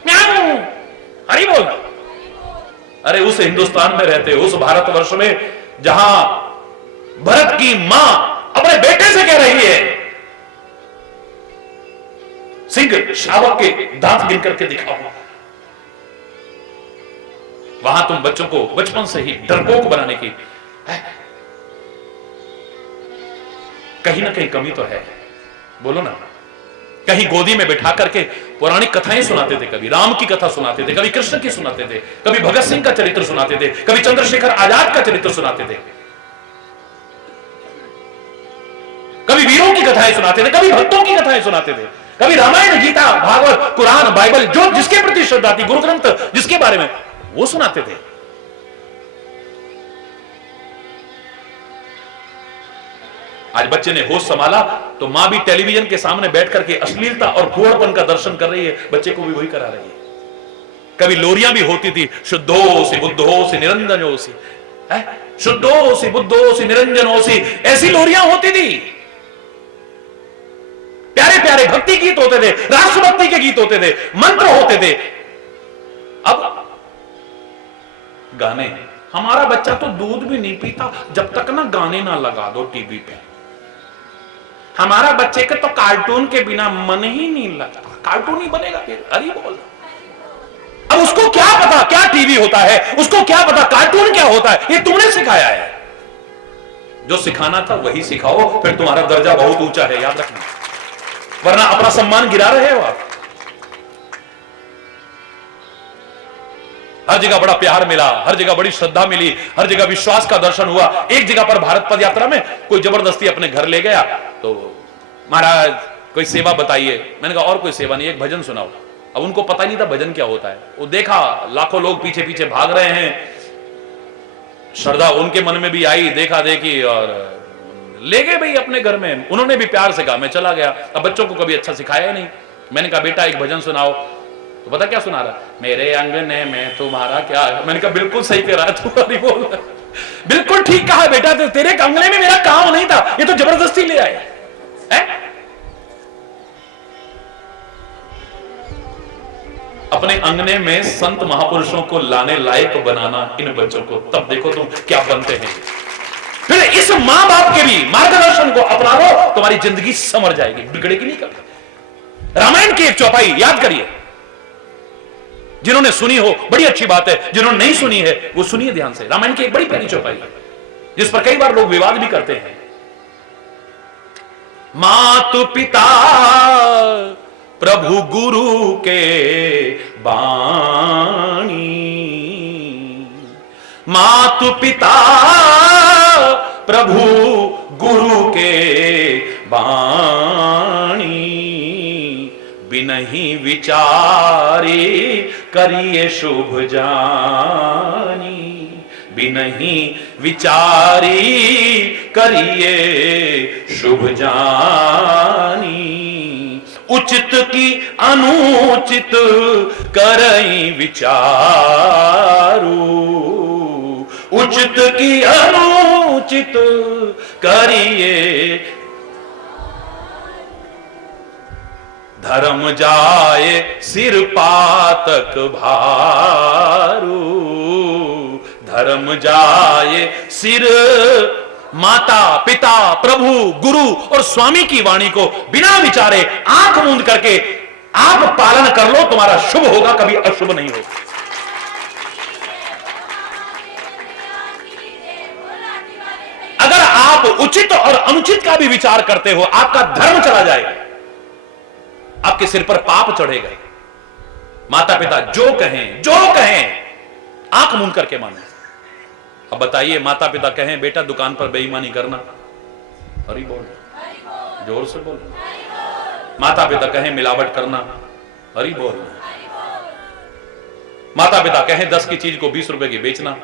म्याऊं, हरी बोलना। अरे उस हिंदुस्तान में रहते, उस भारतवर्ष में जहां भरत की मां अपने बेटे से कह रही है, सिंह शावक के दांत गिन करके दिखाओ, वहां तुम बच्चों को बचपन से ही डरपोक बनाने की कहीं ना कहीं कमी तो है, बोलो ना। कहीं गोदी में बिठा करके पौराणिक कथाएं सुनाते थे, कभी राम की कथा सुनाते थे, कभी कृष्ण की सुनाते थे, कभी भगत सिंह का चरित्र सुनाते थे, कभी चंद्रशेखर आजाद का चरित्र सुनाते थे, कभी वीरों की कथाएं सुनाते थे, कभी भक्तों की कथाएं सुनाते थे, कभी रामायण, गीता, भागवत, कुरान, बाइबल, जो जिसके प्रति श्रद्धा थी, गुरु ग्रंथ जिसके बारे में, वो सुनाते थे। आज बच्चे ने होश संभाला तो मां भी टेलीविजन के सामने बैठ करके अश्लीलता और फूहड़पन का दर्शन कर रही है, बच्चे को भी वही करा रही है। कभी लोरियां भी होती थी, शुद्धोसी बुद्धोसी निरंजनोसी, शुद्धोसी बुद्धोसी निरंजनोसी, ऐसी लोरियां होती थी। प्यारे प्यारे भक्ति गीत होते थे, राष्ट्रभक्ति के गीत होते थे, मंत्र होते थे। अब गाने, हमारा बच्चा तो दूध भी नहीं पीता जब तक ना गाने ना लगा दो टीवी पे। हमारा बच्चे के तो कार्टून के बिना मन ही नहीं लगता, कार्टून ही बनेगा फिर, अरे बोल। अब उसको क्या पता क्या टीवी होता है, उसको क्या पता कार्टून क्या होता है, ये तुमने सिखाया है। जो सिखाना था वही सिखाओ, फिर तुम्हारा दर्जा बहुत ऊंचा है, याद रखना, वरना अपना सम्मान गिरा रहे हो आप। हर जगह बड़ा प्यार मिला, हर जगह बड़ी श्रद्धा मिली, हर जगह विश्वास का दर्शन हुआ। एक जगह पर भारत पद यात्रा में कोई जबरदस्ती अपने घर ले गया, तो महाराज कोई सेवा बताइए। मैंने कहा और कोई सेवा नहीं, एक भजन सुनाओ। अब उनको पता नहीं था भजन क्या होता है। वो देखा लाखों लोग पीछे पीछे भाग रहे हैं, श्रद्धा उनके मन में भी आई, देखा देखी और ले गए भाई अपने घर में। उन्होंने भी प्यार से कहा, मैं चला गया। अब बच्चों को कभी अच्छा सिखाया नहीं। मैंने कहा बेटा एक भजन सुनाओ, तो पता क्या सुना रहा, मेरे अंगने में तुम्हारा क्या है। मैंने कहा बिल्कुल सही कह रहा है तू, अरे बोल, बिल्कुल ठीक कहा बेटा, तो तेरे अंगने में मेरा काम नहीं था, ये तो जबरदस्ती ले आए है? अपने अंगने में संत महापुरुषों को लाने लायक बनाना इन बच्चों को, तब देखो तुम क्या बनते हैं। फिर इस मां बाप के भी मार्गदर्शन को अपना लो, तुम्हारी जिंदगी संवर जाएगी, बिगड़ेगी नहीं कभी। रामायण की एक चौपाई याद करिए, जिन्होंने सुनी हो बड़ी अच्छी बात है, जिन्होंने नहीं सुनी है वो सुनिए ध्यान से। रामायण की एक बड़ी प्यारी चौपाई है जिस पर कई बार लोग विवाद भी करते हैं। मातु पिता प्रभु गुरु के बाणी, मातु पिता प्रभु गुरु के बाणी, बिनहि विचारे करिए शुभ जानी, बिनहि विचारी करिए शुभ जानी, उचित की अनुचित करई विचारू, उचित की अनुचित करिए, धर्म जाए सिर पातक भारू, धर्म जाए सिर। माता पिता प्रभु गुरु और स्वामी की वाणी को बिना विचारे आंख मूंद करके आप पालन कर लो, तुम्हारा शुभ होगा, कभी अशुभ नहीं होगा। अगर आप उचित और अनुचित का भी विचार करते हो, आपका धर्म चला जाएगा, आपके सिर पर पाप चढ़ेगा। माता पिता जो कहें आंख मूंद करके मानो। अब बताइए, माता पिता कहें बेटा दुकान पर बेईमानी करना, हरि बोल, जोर से बोल। माता पिता कहें मिलावट करना, हरि बोल। माता पिता कहें 10 की चीज को 20 रुपए की बेचना,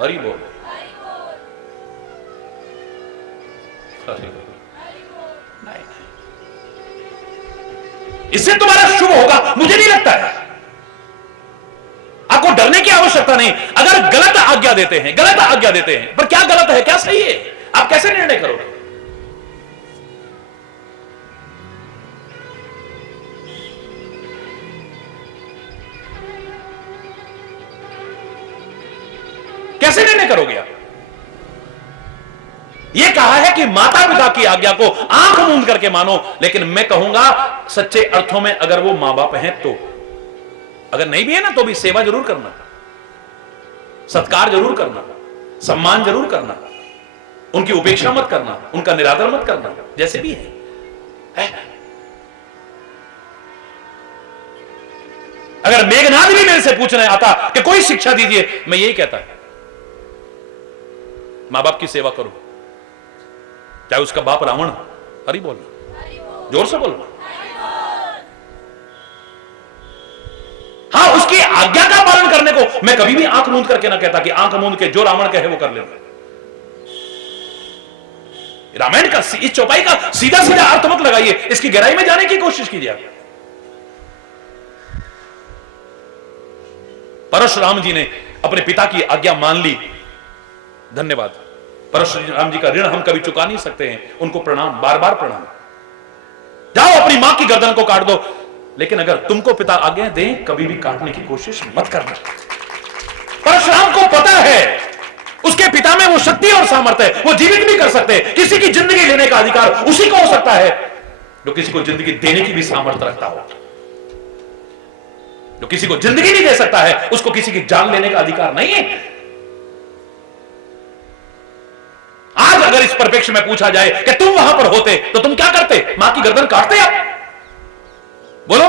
हरि बोल। नहीं, इससे तुम्हारा शुभ होगा मुझे नहीं लगता है। आपको डरने की आवश्यकता नहीं। अगर गलत आज्ञा देते हैं, पर क्या गलत है क्या सही है, आप कैसे निर्णय करोगे? कैसे निर्णय करोगे आप? यह कहा है कि माता पिता की आज्ञा को आंख मूंद करके मानो, लेकिन मैं कहूंगा सच्चे अर्थों में अगर वो मां बाप हैं तो, अगर नहीं भी है ना तो भी सेवा जरूर करना, सत्कार जरूर करना, सम्मान जरूर करना, उनकी उपेक्षा मत करना, उनका निरादर मत करना, जैसे भी है। अगर मेघनाद भी मेरे से पूछने आता कि कोई शिक्षा दीजिए, मैं यही कहता, मां बाप की सेवा करो, चाहे उसका बाप रावण। हरि बोलना, जोर से बोलना। हाँ, उसकी आज्ञा का पालन करने को मैं कभी भी आंख मूंद करके ना कहता कि आंख मूंद के जो रावण कहे वो कर लेना। रामायण का इस चौपाई का सीधा सीधा अर्थ मत लगाइए, इसकी गहराई में जाने की कोशिश कीजिए आप। परशुराम जी ने अपने पिता की आज्ञा मान ली, धन्यवाद। परशुराम जी का ऋण हम कभी चुका नहीं सकते हैं, उनको प्रणाम, बार बार प्रणाम। जाओ अपनी मां की गर्दन को काट दो, लेकिन अगर तुमको पिता आज्ञा दें कभी भी काटने की कोशिश मत करना। परशुराम को पता है उसके पिता में वो शक्ति और सामर्थ्य है, वो जीवित भी कर सकते हैं। किसी की जिंदगी लेने का अधिकार उसी को हो सकता है जो किसी को जिंदगी देने की भी सामर्थ्य रखता हो। जो किसी को जिंदगी नहीं दे सकता है उसको किसी की जान लेने का अधिकार नहीं है। आज अगर इस परिप्रेक्ष्य में पूछा जाए कि तुम वहां पर होते तो तुम क्या करते? मां की गर्दन काटते आप? बोलो।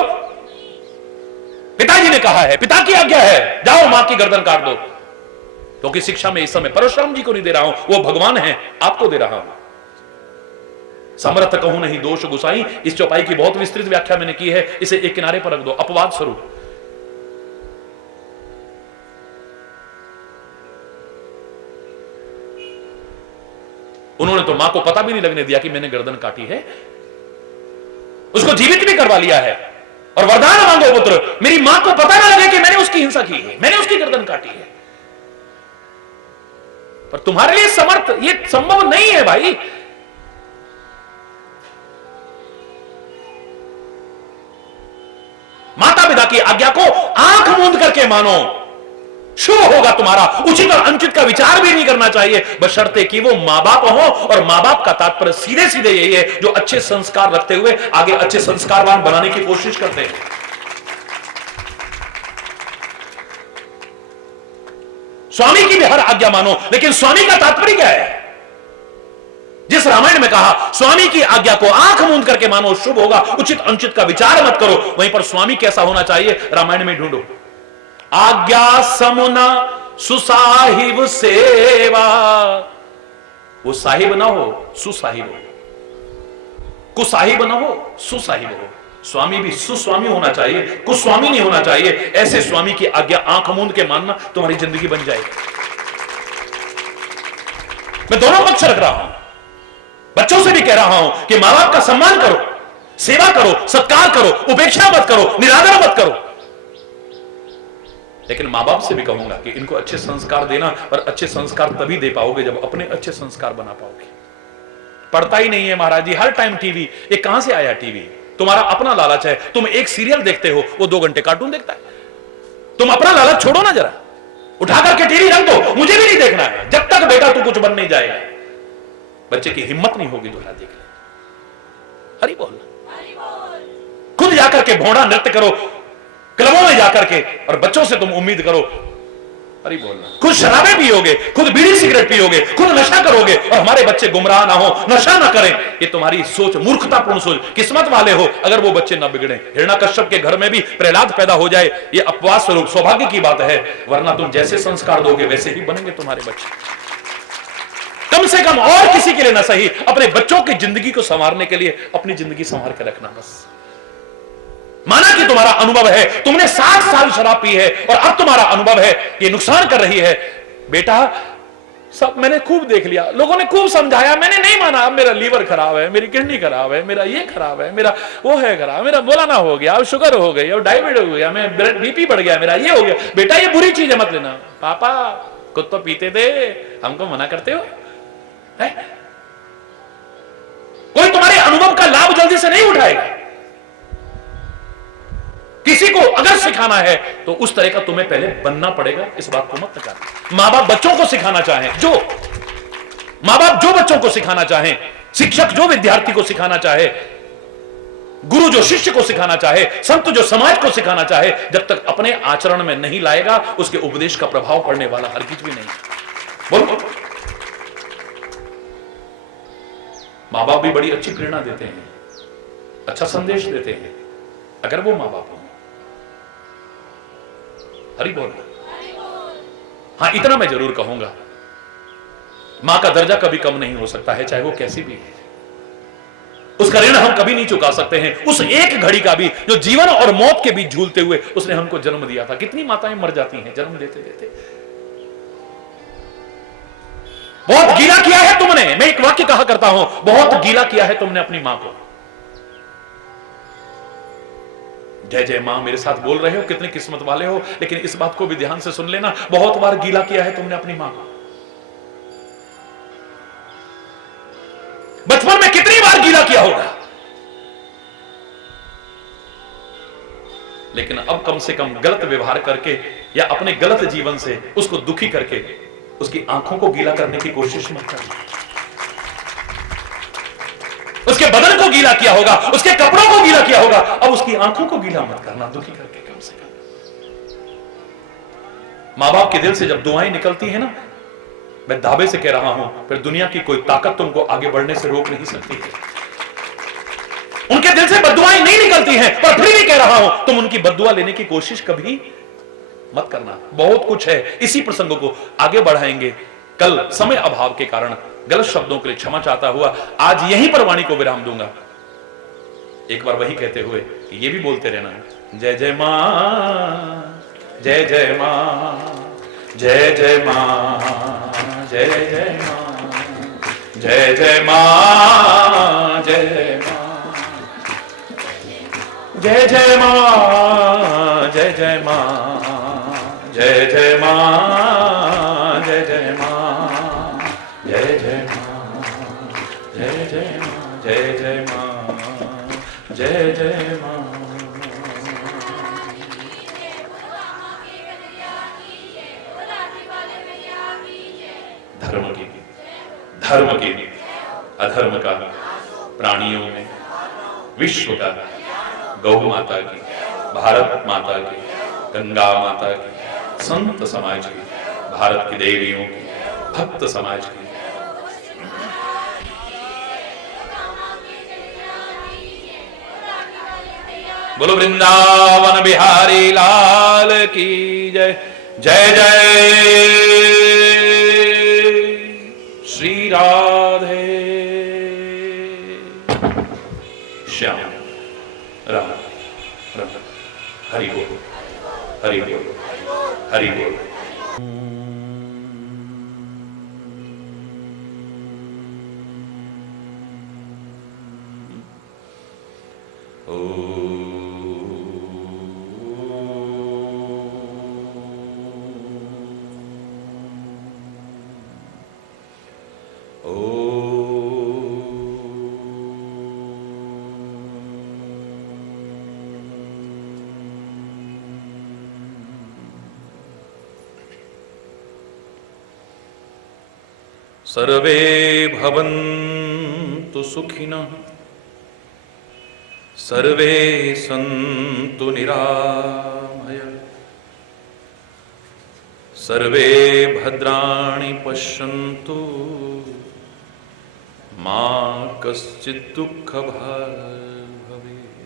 पिताजी ने कहा है, पिता की आज्ञा है, जाओ मां की गर्दन काट दो। क्योंकि शिक्षा में इस समय परशुराम जी को नहीं दे रहा हूं, वो भगवान है, आपको दे रहा हूं। समर्थ कहूं नहीं दोष गुसाई, इस चौपाई की बहुत विस्तृत व्याख्या मैंने की है, इसे एक किनारे पर रख दो अपवाद स्वरूप। उन्होंने तो मां को पता भी नहीं लगने दिया कि मैंने गर्दन काटी है, उसको जीवित भी करवा लिया है। और वरदान मांगो पुत्र, मेरी मां को पता ना लगे कि मैंने उसकी हिंसा की है, मैंने उसकी गर्दन काटी है। पर तुम्हारे लिए समर्थ ये संभव नहीं है भाई। माता पिता की आज्ञा को आंख मूंद करके मानो, शुभ होगा तुम्हारा। उचित और अनुचित का विचार भी नहीं करना चाहिए, बशर्ते कि वो मां बाप हो। और मां बाप का तात्पर्य सीधे सीधे यही है जो अच्छे संस्कार रखते हुए आगे अच्छे संस्कारवान बनाने की कोशिश करते हैं। स्वामी की भी हर आज्ञा मानो, लेकिन स्वामी का तात्पर्य क्या है? जिस रामायण में कहा स्वामी की आज्ञा को आंख मूंद करके मानो, शुभ होगा, उचित अनुचित का विचार मत करो, वहीं पर स्वामी कैसा होना चाहिए रामायण में ढूंढो। आज्ञा समुना सुसाहिब सेवा, वो साहिब ना हो सुसाहिब हो, कुसाहिब ना हो सुसाहिब हो। स्वामी भी सुस्वामी होना चाहिए, कुस्वामी नहीं होना चाहिए। ऐसे स्वामी की आज्ञा आंख मूंद के मानना तुम्हारी जिंदगी बन जाएगी। मैं दोनों पक्ष रख रहा हूं, बच्चों से भी कह रहा हूं कि मां बाप का सम्मान करो, सेवा करो, सत्कार करो, उपेक्षा मत करो, निरादर मत करो। लेकिन मां बाप से भी कहूंगा कि इनको अच्छे संस्कार देना, और अच्छे संस्कार तभी दे पाओगे जब अपने अच्छे संस्कार बना पाओगे। पढ़ता ही नहीं है महाराज जी, हर टाइम टीवी। ये कहां से आया टीवी? तुम्हारा अपना लालच है। तुम एक सीरियल देखते हो, वो 2 घंटे कार्टून देखता है। तुम अपना लालच छोड़ो ना जरा, उठा करके टीवी रख दो, मुझे भी नहीं देखना है। जब तक बेटा तू कुछ बन नहीं जाएगा, बच्चे की हिम्मत नहीं होगी दोहरा देख ले। हरि बोल। खुद जाकर के भोंडा नृत्य करो क्लबों में जाकर के, और बच्चों से तुम उम्मीद करो। हरि बोलना। खुद शराबें पियोगे, खुद बीड़ी सिगरेट पियोगे, खुद नशा करोगे, और हमारे बच्चे गुमराह ना हो, नशा ना करें। ये तुम्हारी सोच मूर्खतापूर्ण सोच। किस्मत वाले हो अगर वो बच्चे ना बिगड़े। हिरण्याकश्यप के घर में भी प्रहलाद पैदा हो जाए, ये अपवाद स्वरूप सौभाग्य की बात है, वरना तुम जैसे संस्कार दोगे वैसे ही बनेंगे तुम्हारे बच्चे। कम से कम और किसी के लिए ना सही, अपने बच्चों की जिंदगी को संवारने के लिए अपनी जिंदगी संवार के रखना बस। माना कि तुम्हारा अनुभव है, तुमने 60 साल शराब पी है, और अब तुम्हारा अनुभव है कि नुकसान कर रही है। बेटा सब मैंने खूब देख लिया, लोगों ने खूब समझाया, मैंने नहीं माना। अब मेरा लीवर खराब है, मेरी किडनी खराब है, मेरा ये खराब है, मेरा वो है खराब, मेरा बोलाना हो गया, अब शुगर हो गई, अब डायबिटीज हो गया, मैं बीपी बढ़ गया, मेरा ये हो गया। बेटा ये बुरी चीज है, मत लेना। पापा खुद तो पीते थे, हमको मना करते हो है? कोई तुम्हारे अनुभव का लाभ जल्दी से नहीं उठाएगा। किसी को अगर सिखाना है तो उस तरह का तुम्हें पहले बनना पड़ेगा, इस बात को मत नकारना। मां बाप बच्चों को सिखाना चाहें, जो मां बाप जो बच्चों को सिखाना चाहें, शिक्षक जो विद्यार्थी को सिखाना चाहे, गुरु जो शिष्य को सिखाना चाहे, संत जो समाज को सिखाना चाहे, जब तक अपने आचरण में नहीं लाएगा उसके उपदेश का प्रभाव पड़ने वाला हरगिज भी नहीं। बोलो। मां बाप भी बड़ी अच्छी प्रेरणा देते हैं, अच्छा संदेश देते हैं, अगर वो मां बाप हो। हरि बोल। हाँ, इतना मैं जरूर कहूंगा, मां का दर्जा कभी कम नहीं हो सकता है, चाहे वो कैसी भी है। उसका ऋण हम कभी नहीं चुका सकते हैं। उस एक घड़ी का भी जो जीवन और मौत के बीच झूलते हुए उसने हमको जन्म दिया था। कितनी माताएं मर जाती हैं जन्म देते देते। बहुत गीला किया है तुमने, मैं एक वाक्य कहा करता हूं, बहुत गीला किया है तुमने अपनी मां को। जय जय मां मेरे साथ बोल रहे हो, कितनी किस्मत वाले हो, लेकिन इस बात को भी ध्यान से सुन लेना, बहुत बार गीला किया है तुमने अपनी मां को। बचपन में कितनी बार गीला किया होगा, लेकिन अब कम से कम गलत व्यवहार करके या अपने गलत जीवन से उसको दुखी करके उसकी आंखों को गीला करने की कोशिश मत करना। उसके बदन को गीला किया होगा, उसके कपड़ों को गीला किया होगा, अब उसकी आंखों को गीला मत करना दुखी करके। कम से कम मां बाप के दिल से जब दुआएं निकलती है ना, मैं दावे से कह रहा हूं, फिर दुनिया की कोई ताकत तुमको आगे बढ़ने से रोक नहीं सकती है। उनके दिल से बद्दुआएं नहीं निकलती हैं, पर फिर भी कह रहा हूं, तुम उनकी बद्दुआ लेने की कोशिश कभी मत करना। बहुत कुछ है, इसी प्रसंगों को आगे बढ़ाएंगे। कल समय अभाव के कारण गलत शब्दों के लिए क्षमा चाहता हुआ आज यहीं पर वाणी को विराम दूंगा। एक बार वही कहते हुए ये भी बोलते रहना, जय जय मां, जय जय मां, जय जय मां, जय जय मां, जय जय मां, जय जय मां, जय जय मां, जय जय मां, जय जय मां, जय जय मां, जय जय मां, जय जय मां, जय जय मां, जय जय मां। धर्म की, अधर्म का, प्राणियों में, विश्व का, गौ माता की, भारत माता की, गंगा माता की, संत समाज की, भारत की देवियों की, भक्त समाज की। बोलो वृंदावन बिहारी लाल की जय। जय जय श्री राधे श्याम राम राम। हरि बोल, हरि बोल, हरि बोल। सर्वे भवन्तु सुखिनः, सर्वे सन्तु निरामयाः, सर्वे भद्राणि पश्यन्तु मा कश्चित् दुःखभाग् भवेत्,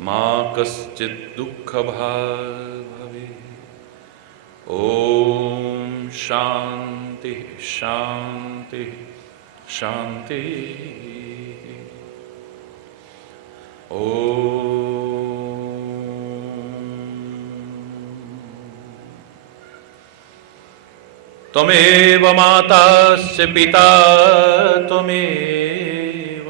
मा कश्चित् दुःखभाग् भवेत्। ओम शांति शांति शांति। त्वमेव मातास्य पिता त्वमेव,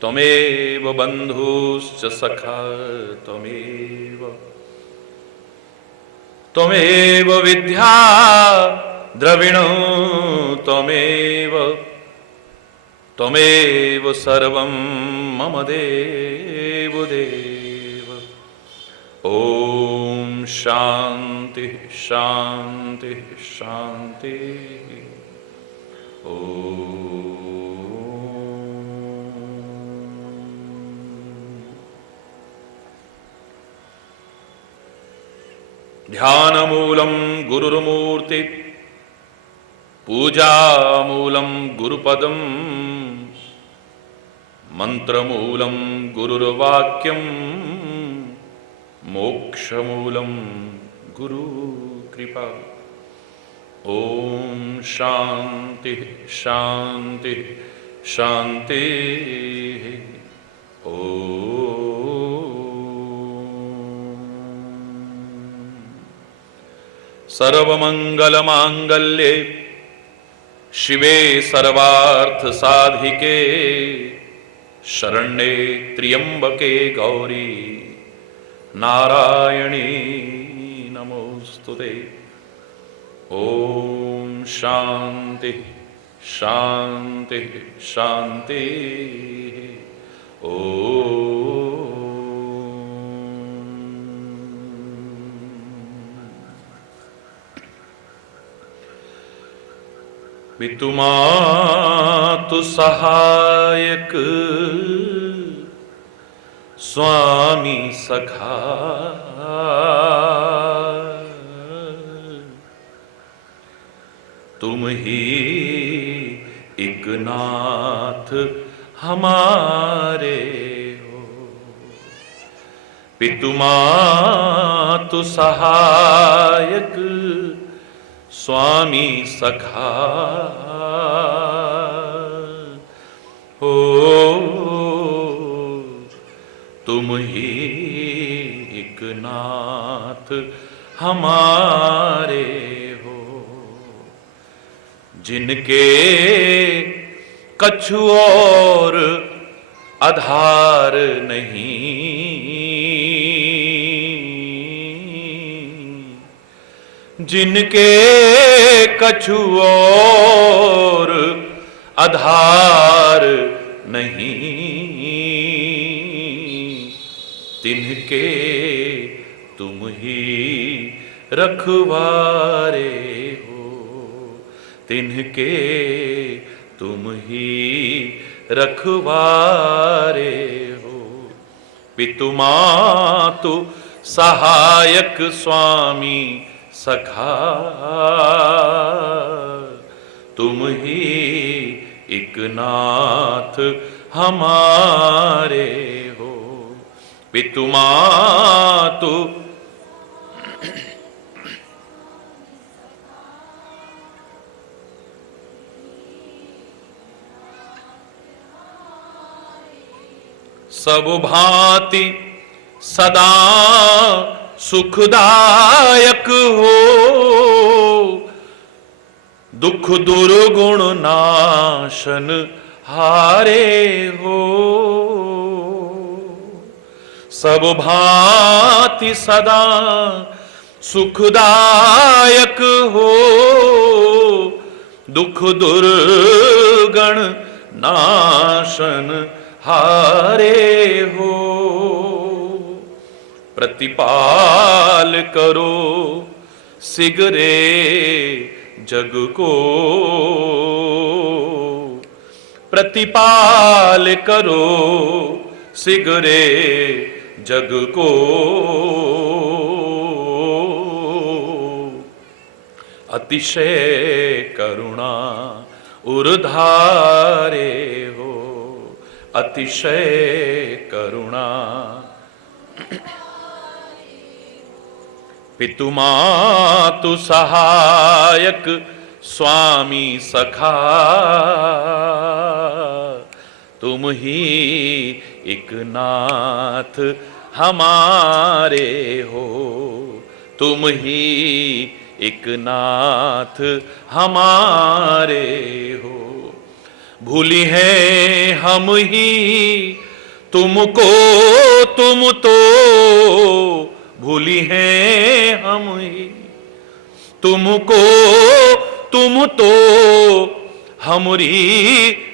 त्वमेव बन्धुश्च सखा त्वमेव, त्वमेव विद्या द्रविणो त्वमेव, त्वमेव सर्वं मम देव देव। ओम शांति शांति शांति। ध्यानमूलं गुरुर्मूर्ति, पूजामूलं गुरुपदं, मंत्रमूलं गुरुर्वाक्यं, मोक्षमूलम गुरु कृपा। ओम शांति शांति शांति। सर्वमंगलमांगल्ये शिवे सर्वार्थ साधिके शरण्ये त्र्यंबके गौरी नारायणी नमोस्तुते। ओम शांति शांति शांति। पितुमातु सहायक स्वामी सखा तुम ही एक नाथ हमारे हो। पितुमातु सहायक स्वामी सखा हो तुम ही एक नाथ हमारे हो। जिनके कछु और आधार नहीं, जिनके कछु और आधार नहीं, तिनके तुम ही रखवारे हो। तिनके तुम ही रखवारे हो। पितुमातु सहायक स्वामी सखा तुम ही एक नाथ हमारे हो। पितुमातु सब भांति सदा सुखदायक हो। दुख दुर्गुण नाशन हारे हो। सब भांति सदा सुखदायक हो। दुख दुर्गुण नाशन हारे हो। प्रतिपाल करो सिगरे जग को। प्रतिपाल करो सिगरे जग को। अतिशय करुणा उर्धारे हो। अतिशय करुणा। पितुमातु सहायक स्वामी सखा तुम ही एक नाथ हमारे हो। तुम ही एक नाथ हमारे हो। भूली हैं हम ही तुमको तुम तो भूली हैं हम ही तुमको तुम तो हमरी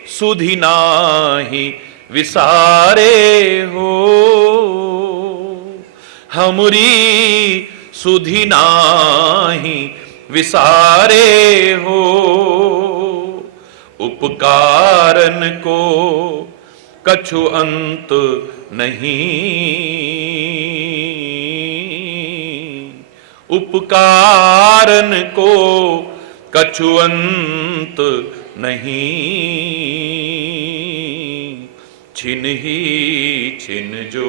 सुधि नाही विसारे हो। हमरी सुधि नाही विसारे हो। उपकारन को कछु अंत नहीं। उपकारन को कछु अंत नहीं। छिन ही छिन जो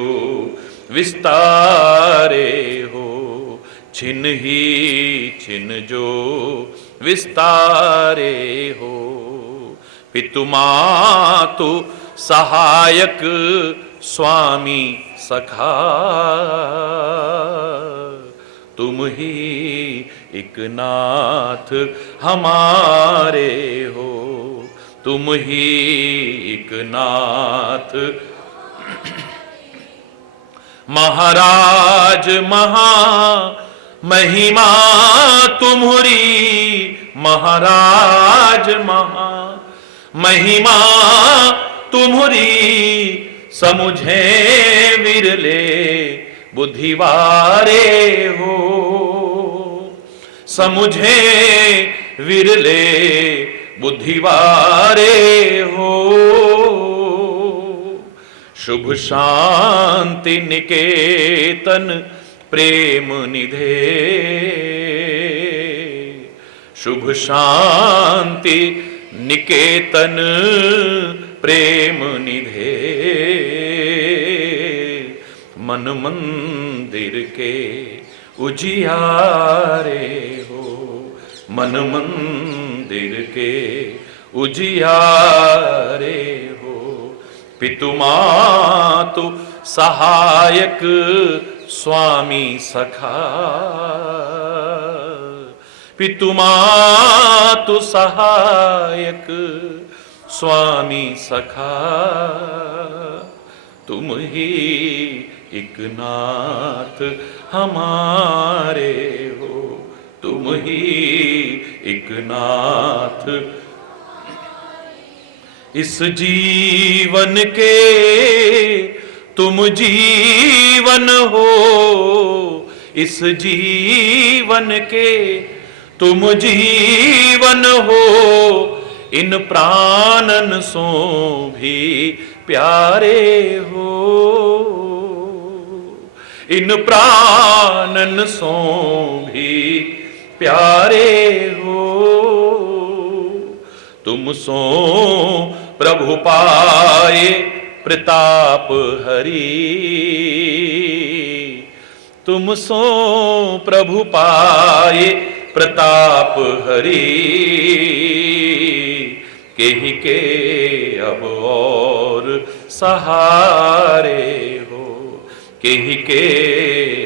विस्तारे हो, छिन ही छिन जो विस्तारे हो। पितु मातु सहायक स्वामी सखा, तुम ही एक नाथ हमारे हो, तुम ही एक नाथ। महाराज महा महिमा तुम्हारी, महाराज महा महिमा तुम्हारी, समुझे विरले बुद्धिवारे हो, समुझे विरले बुद्धिवारे हो। शुभ शांति निकेतन प्रेम निधे, शुभ शांति निकेतन प्रेम निधे। मन मंदिर के उजियारे हो, मन मंदिर के उजियारे हो। पितु मातु सहायक स्वामी सखा, पितु मातु सहायक स्वामी सखा, तुम ही एक नाथ हमारे हो, तुम ही एक नाथ। इस जीवन के तुम जीवन हो, इस जीवन के तुम जीवन हो। इन प्राणन सो भी प्यारे हो, इन प्राणन सो भी प्यारे हो। तुम सो प्रभु पाए प्रताप हरि, तुम सो प्रभु पाए प्रताप हरि। केहि के अब और सहारे हो, केहि के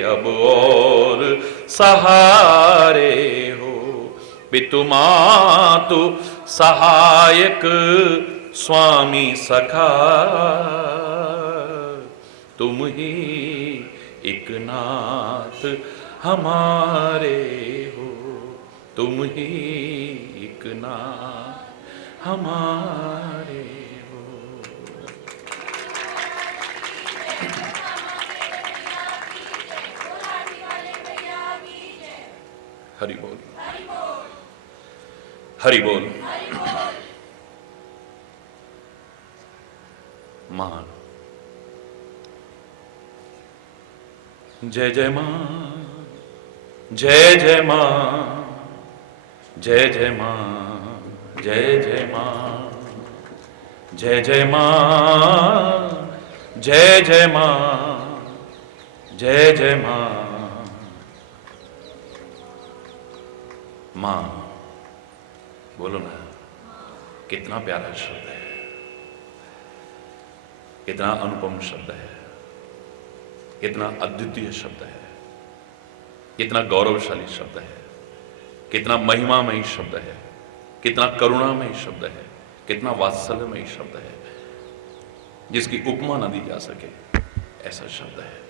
अब और सहारे हो। पितु मातु सहायक स्वामी सखा, तुम ही एक नाथ हमारे हो, तुम ही एक नाथ हमारे हो। हरि बोल, हरि बोल। मां जय जय मां, जय जय मां, जय जय मां, जय जय मां, जय जय मां, जय जय मां, जय जय मां। मां बोलो ना, कितना प्यारा शब्द है, कितना अनुपम शब्द है, कितना अद्वितीय शब्द है, कितना गौरवशाली शब्द है, कितना महिमामयी शब्द है, कितना करुणामयी शब्द है, कितना वात्सल्यमयी शब्द है, जिसकी उपमा न दी जा सके ऐसा शब्द है।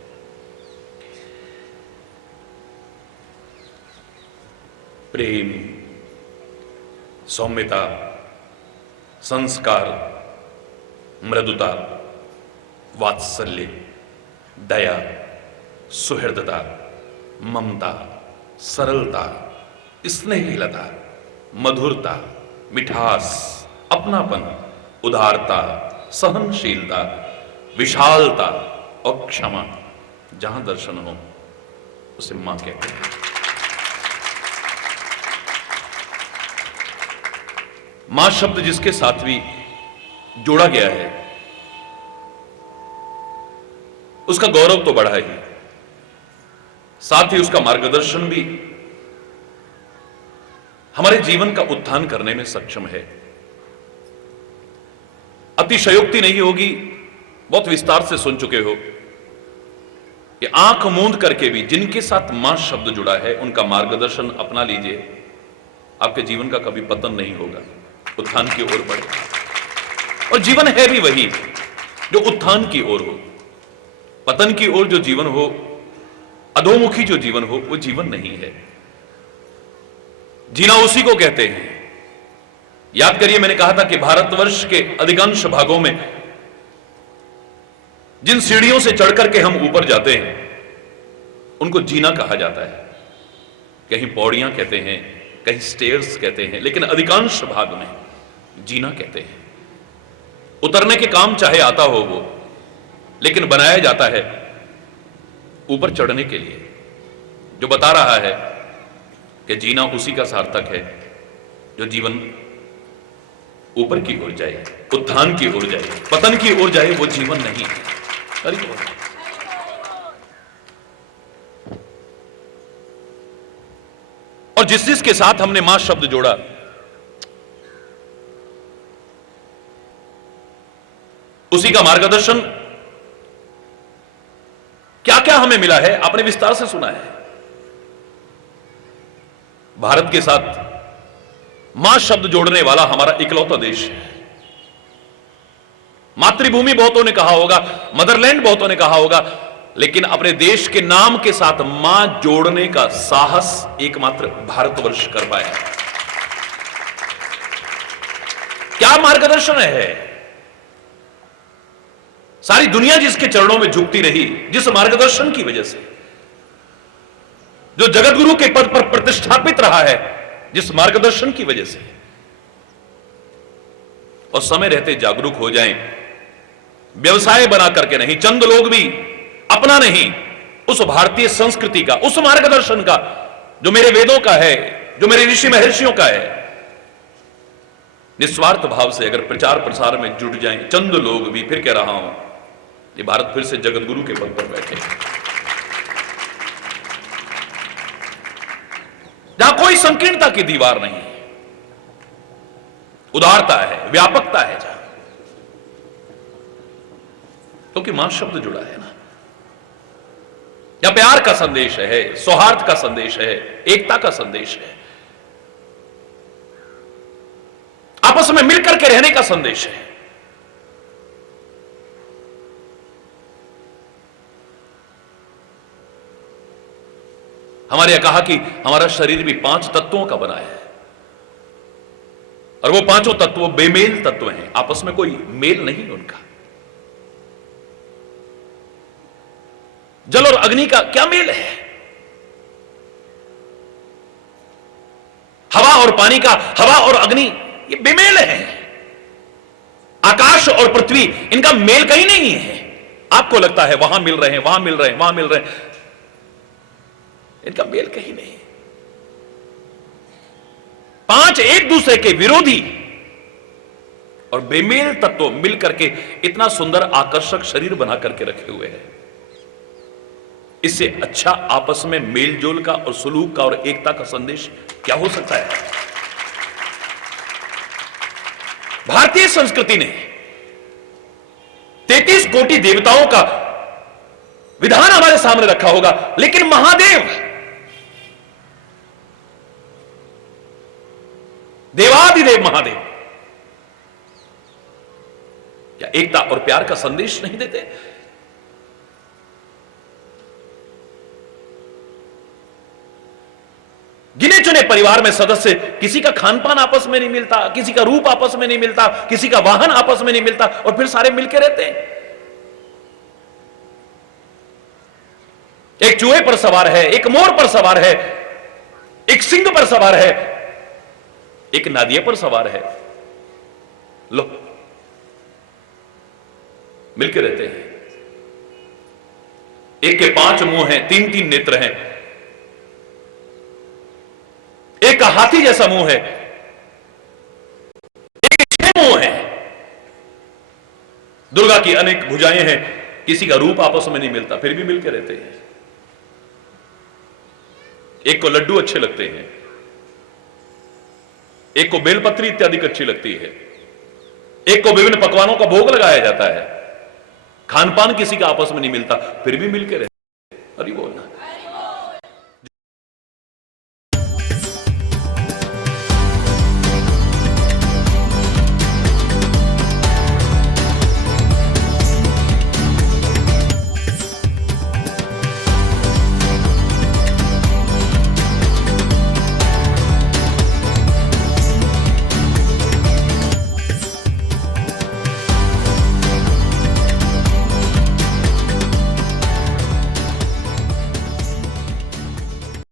प्रेम, सौम्यता, संस्कार, मृदुता, वात्सल्य, दया, सुहृदता, ममता, सरलता, स्नेहलता, मधुरता, मिठास, अपनापन, उदारता, सहनशीलता, विशालता और क्षमा, जहां दर्शन हो उसे मां कहते हैं। मां शब्द जिसके साथ भी जोड़ा गया है, उसका गौरव तो बढ़ा ही, साथ ही उसका मार्गदर्शन भी हमारे जीवन का उत्थान करने में सक्षम है। अतिशयोक्ति नहीं होगी, बहुत विस्तार से सुन चुके हो कि आंख मूंद करके भी जिनके साथ मां शब्द जुड़ा है उनका मार्गदर्शन अपना लीजिए, आपके जीवन का कभी पतन नहीं होगा, उत्थान की ओर बढ़ेगा। और जीवन है भी वही जो उत्थान की ओर हो। पतन की ओर जो जीवन हो, अधोमुखी जो जीवन हो, वो जीवन नहीं है। जीना उसी को कहते हैं। याद करिए, मैंने कहा था कि भारतवर्ष के अधिकांश भागों में जिन सीढ़ियों से चढ़ करके हम ऊपर जाते हैं उनको जीना कहा जाता है। कहीं पौड़ियां कहते हैं, कहीं स्टेयर्स कहते हैं, लेकिन अधिकांश भाग में जीना कहते हैं। उतरने के काम चाहे आता हो वो, लेकिन बनाया जाता है ऊपर चढ़ने के लिए, जो बता रहा है कि जीना उसी का सार्थक है जो जीवन ऊपर की ओर जाए, उत्थान की ओर जाए। पतन की ओर जाए वो जीवन नहीं है। और जिस जिसके साथ हमने मां शब्द जोड़ा, उसी का मार्गदर्शन क्या क्या हमें मिला है आपने विस्तार से सुना है। भारत के साथ मां शब्द जोड़ने वाला हमारा इकलौता देश है। मातृभूमि बहुतों ने कहा होगा, मदरलैंड बहुतों ने कहा होगा, लेकिन अपने देश के नाम के साथ मां जोड़ने का साहस एकमात्र भारतवर्ष कर पाया। क्या मार्गदर्शन है। सारी दुनिया जिसके चरणों में झुकती रही, जिस मार्गदर्शन की वजह से, जो जगतगुरु के पद पर प्रतिष्ठापित रहा है, जिस मार्गदर्शन की वजह से, और समय रहते जागरूक हो जाएं। व्यवसाय बना करके नहीं, चंद लोग भी अपना नहीं, उस भारतीय संस्कृति का, उस मार्गदर्शन का जो मेरे वेदों का है, जो मेरे ऋषि महर्षियों का है, निस्वार्थ भाव से अगर प्रचार प्रसार में जुट जाएं चंद लोग भी, फिर कह रहा हूं, ये भारत फिर से जगतगुरु के पद पर बैठे, जहां कोई संकीर्णता की दीवार नहीं, उदारता है, व्यापकता है, जहां क्योंकि मां शब्द जुड़ा है ना। या प्यार का संदेश है, सौहार्द का संदेश है, एकता का संदेश है, आपस में मिलकर के रहने का संदेश है। हमारे यहां कहा कि हमारा शरीर भी 5 तत्वों का बना है, और वो 5 तत्व बेमेल तत्व हैं, आपस में कोई मेल नहीं उनका। जल और अग्नि का क्या मेल है, हवा और पानी का, हवा और अग्नि ये बेमेल है। आकाश और पृथ्वी, इनका मेल कहीं नहीं है। आपको लगता है वहां मिल रहे हैं, वहां मिल रहे हैं, वहां मिल रहे हैं, इनका मेल कहीं नहीं। 5 एक दूसरे के विरोधी और बेमेल तत्व मिलकर के इतना सुंदर आकर्षक शरीर बना करके रखे हुए हैं। इससे अच्छा आपस में मेलजोल का और सुलूक का और एकता का संदेश क्या हो सकता है। भारतीय संस्कृति ने 33 कोटि देवताओं का विधान हमारे सामने रखा होगा, लेकिन महादेव, देवादिदेव महादेव क्या एकता और प्यार का संदेश नहीं देते। गिने चुने परिवार में सदस्य, किसी का खान पान आपस में नहीं मिलता, किसी का रूप आपस में नहीं मिलता, किसी का वाहन आपस में नहीं मिलता, और फिर सारे मिलके रहते हैं। एक चूहे पर सवार है, एक मोर पर सवार है, एक सिंह पर सवार है, एक नादिया पर सवार है। लो, मिलके रहते हैं। एक के 5 मुंह हैं, 3-3 नेत्र हैं, एक का हाथी जैसा मुंह है, एक के 6 मुंह हैं। दुर्गा की अनेक भुजाएं हैं, किसी का रूप आपस में नहीं मिलता, फिर भी मिलकर रहते हैं। एक को लड्डू अच्छे लगते हैं, एक को बेलपत्री इत्यादि अच्छी लगती है, एक को विभिन्न पकवानों का भोग लगाया जाता है, खान पान किसी का आपस में नहीं मिलता, फिर भी मिलकर रहते हैं। अरे बोलना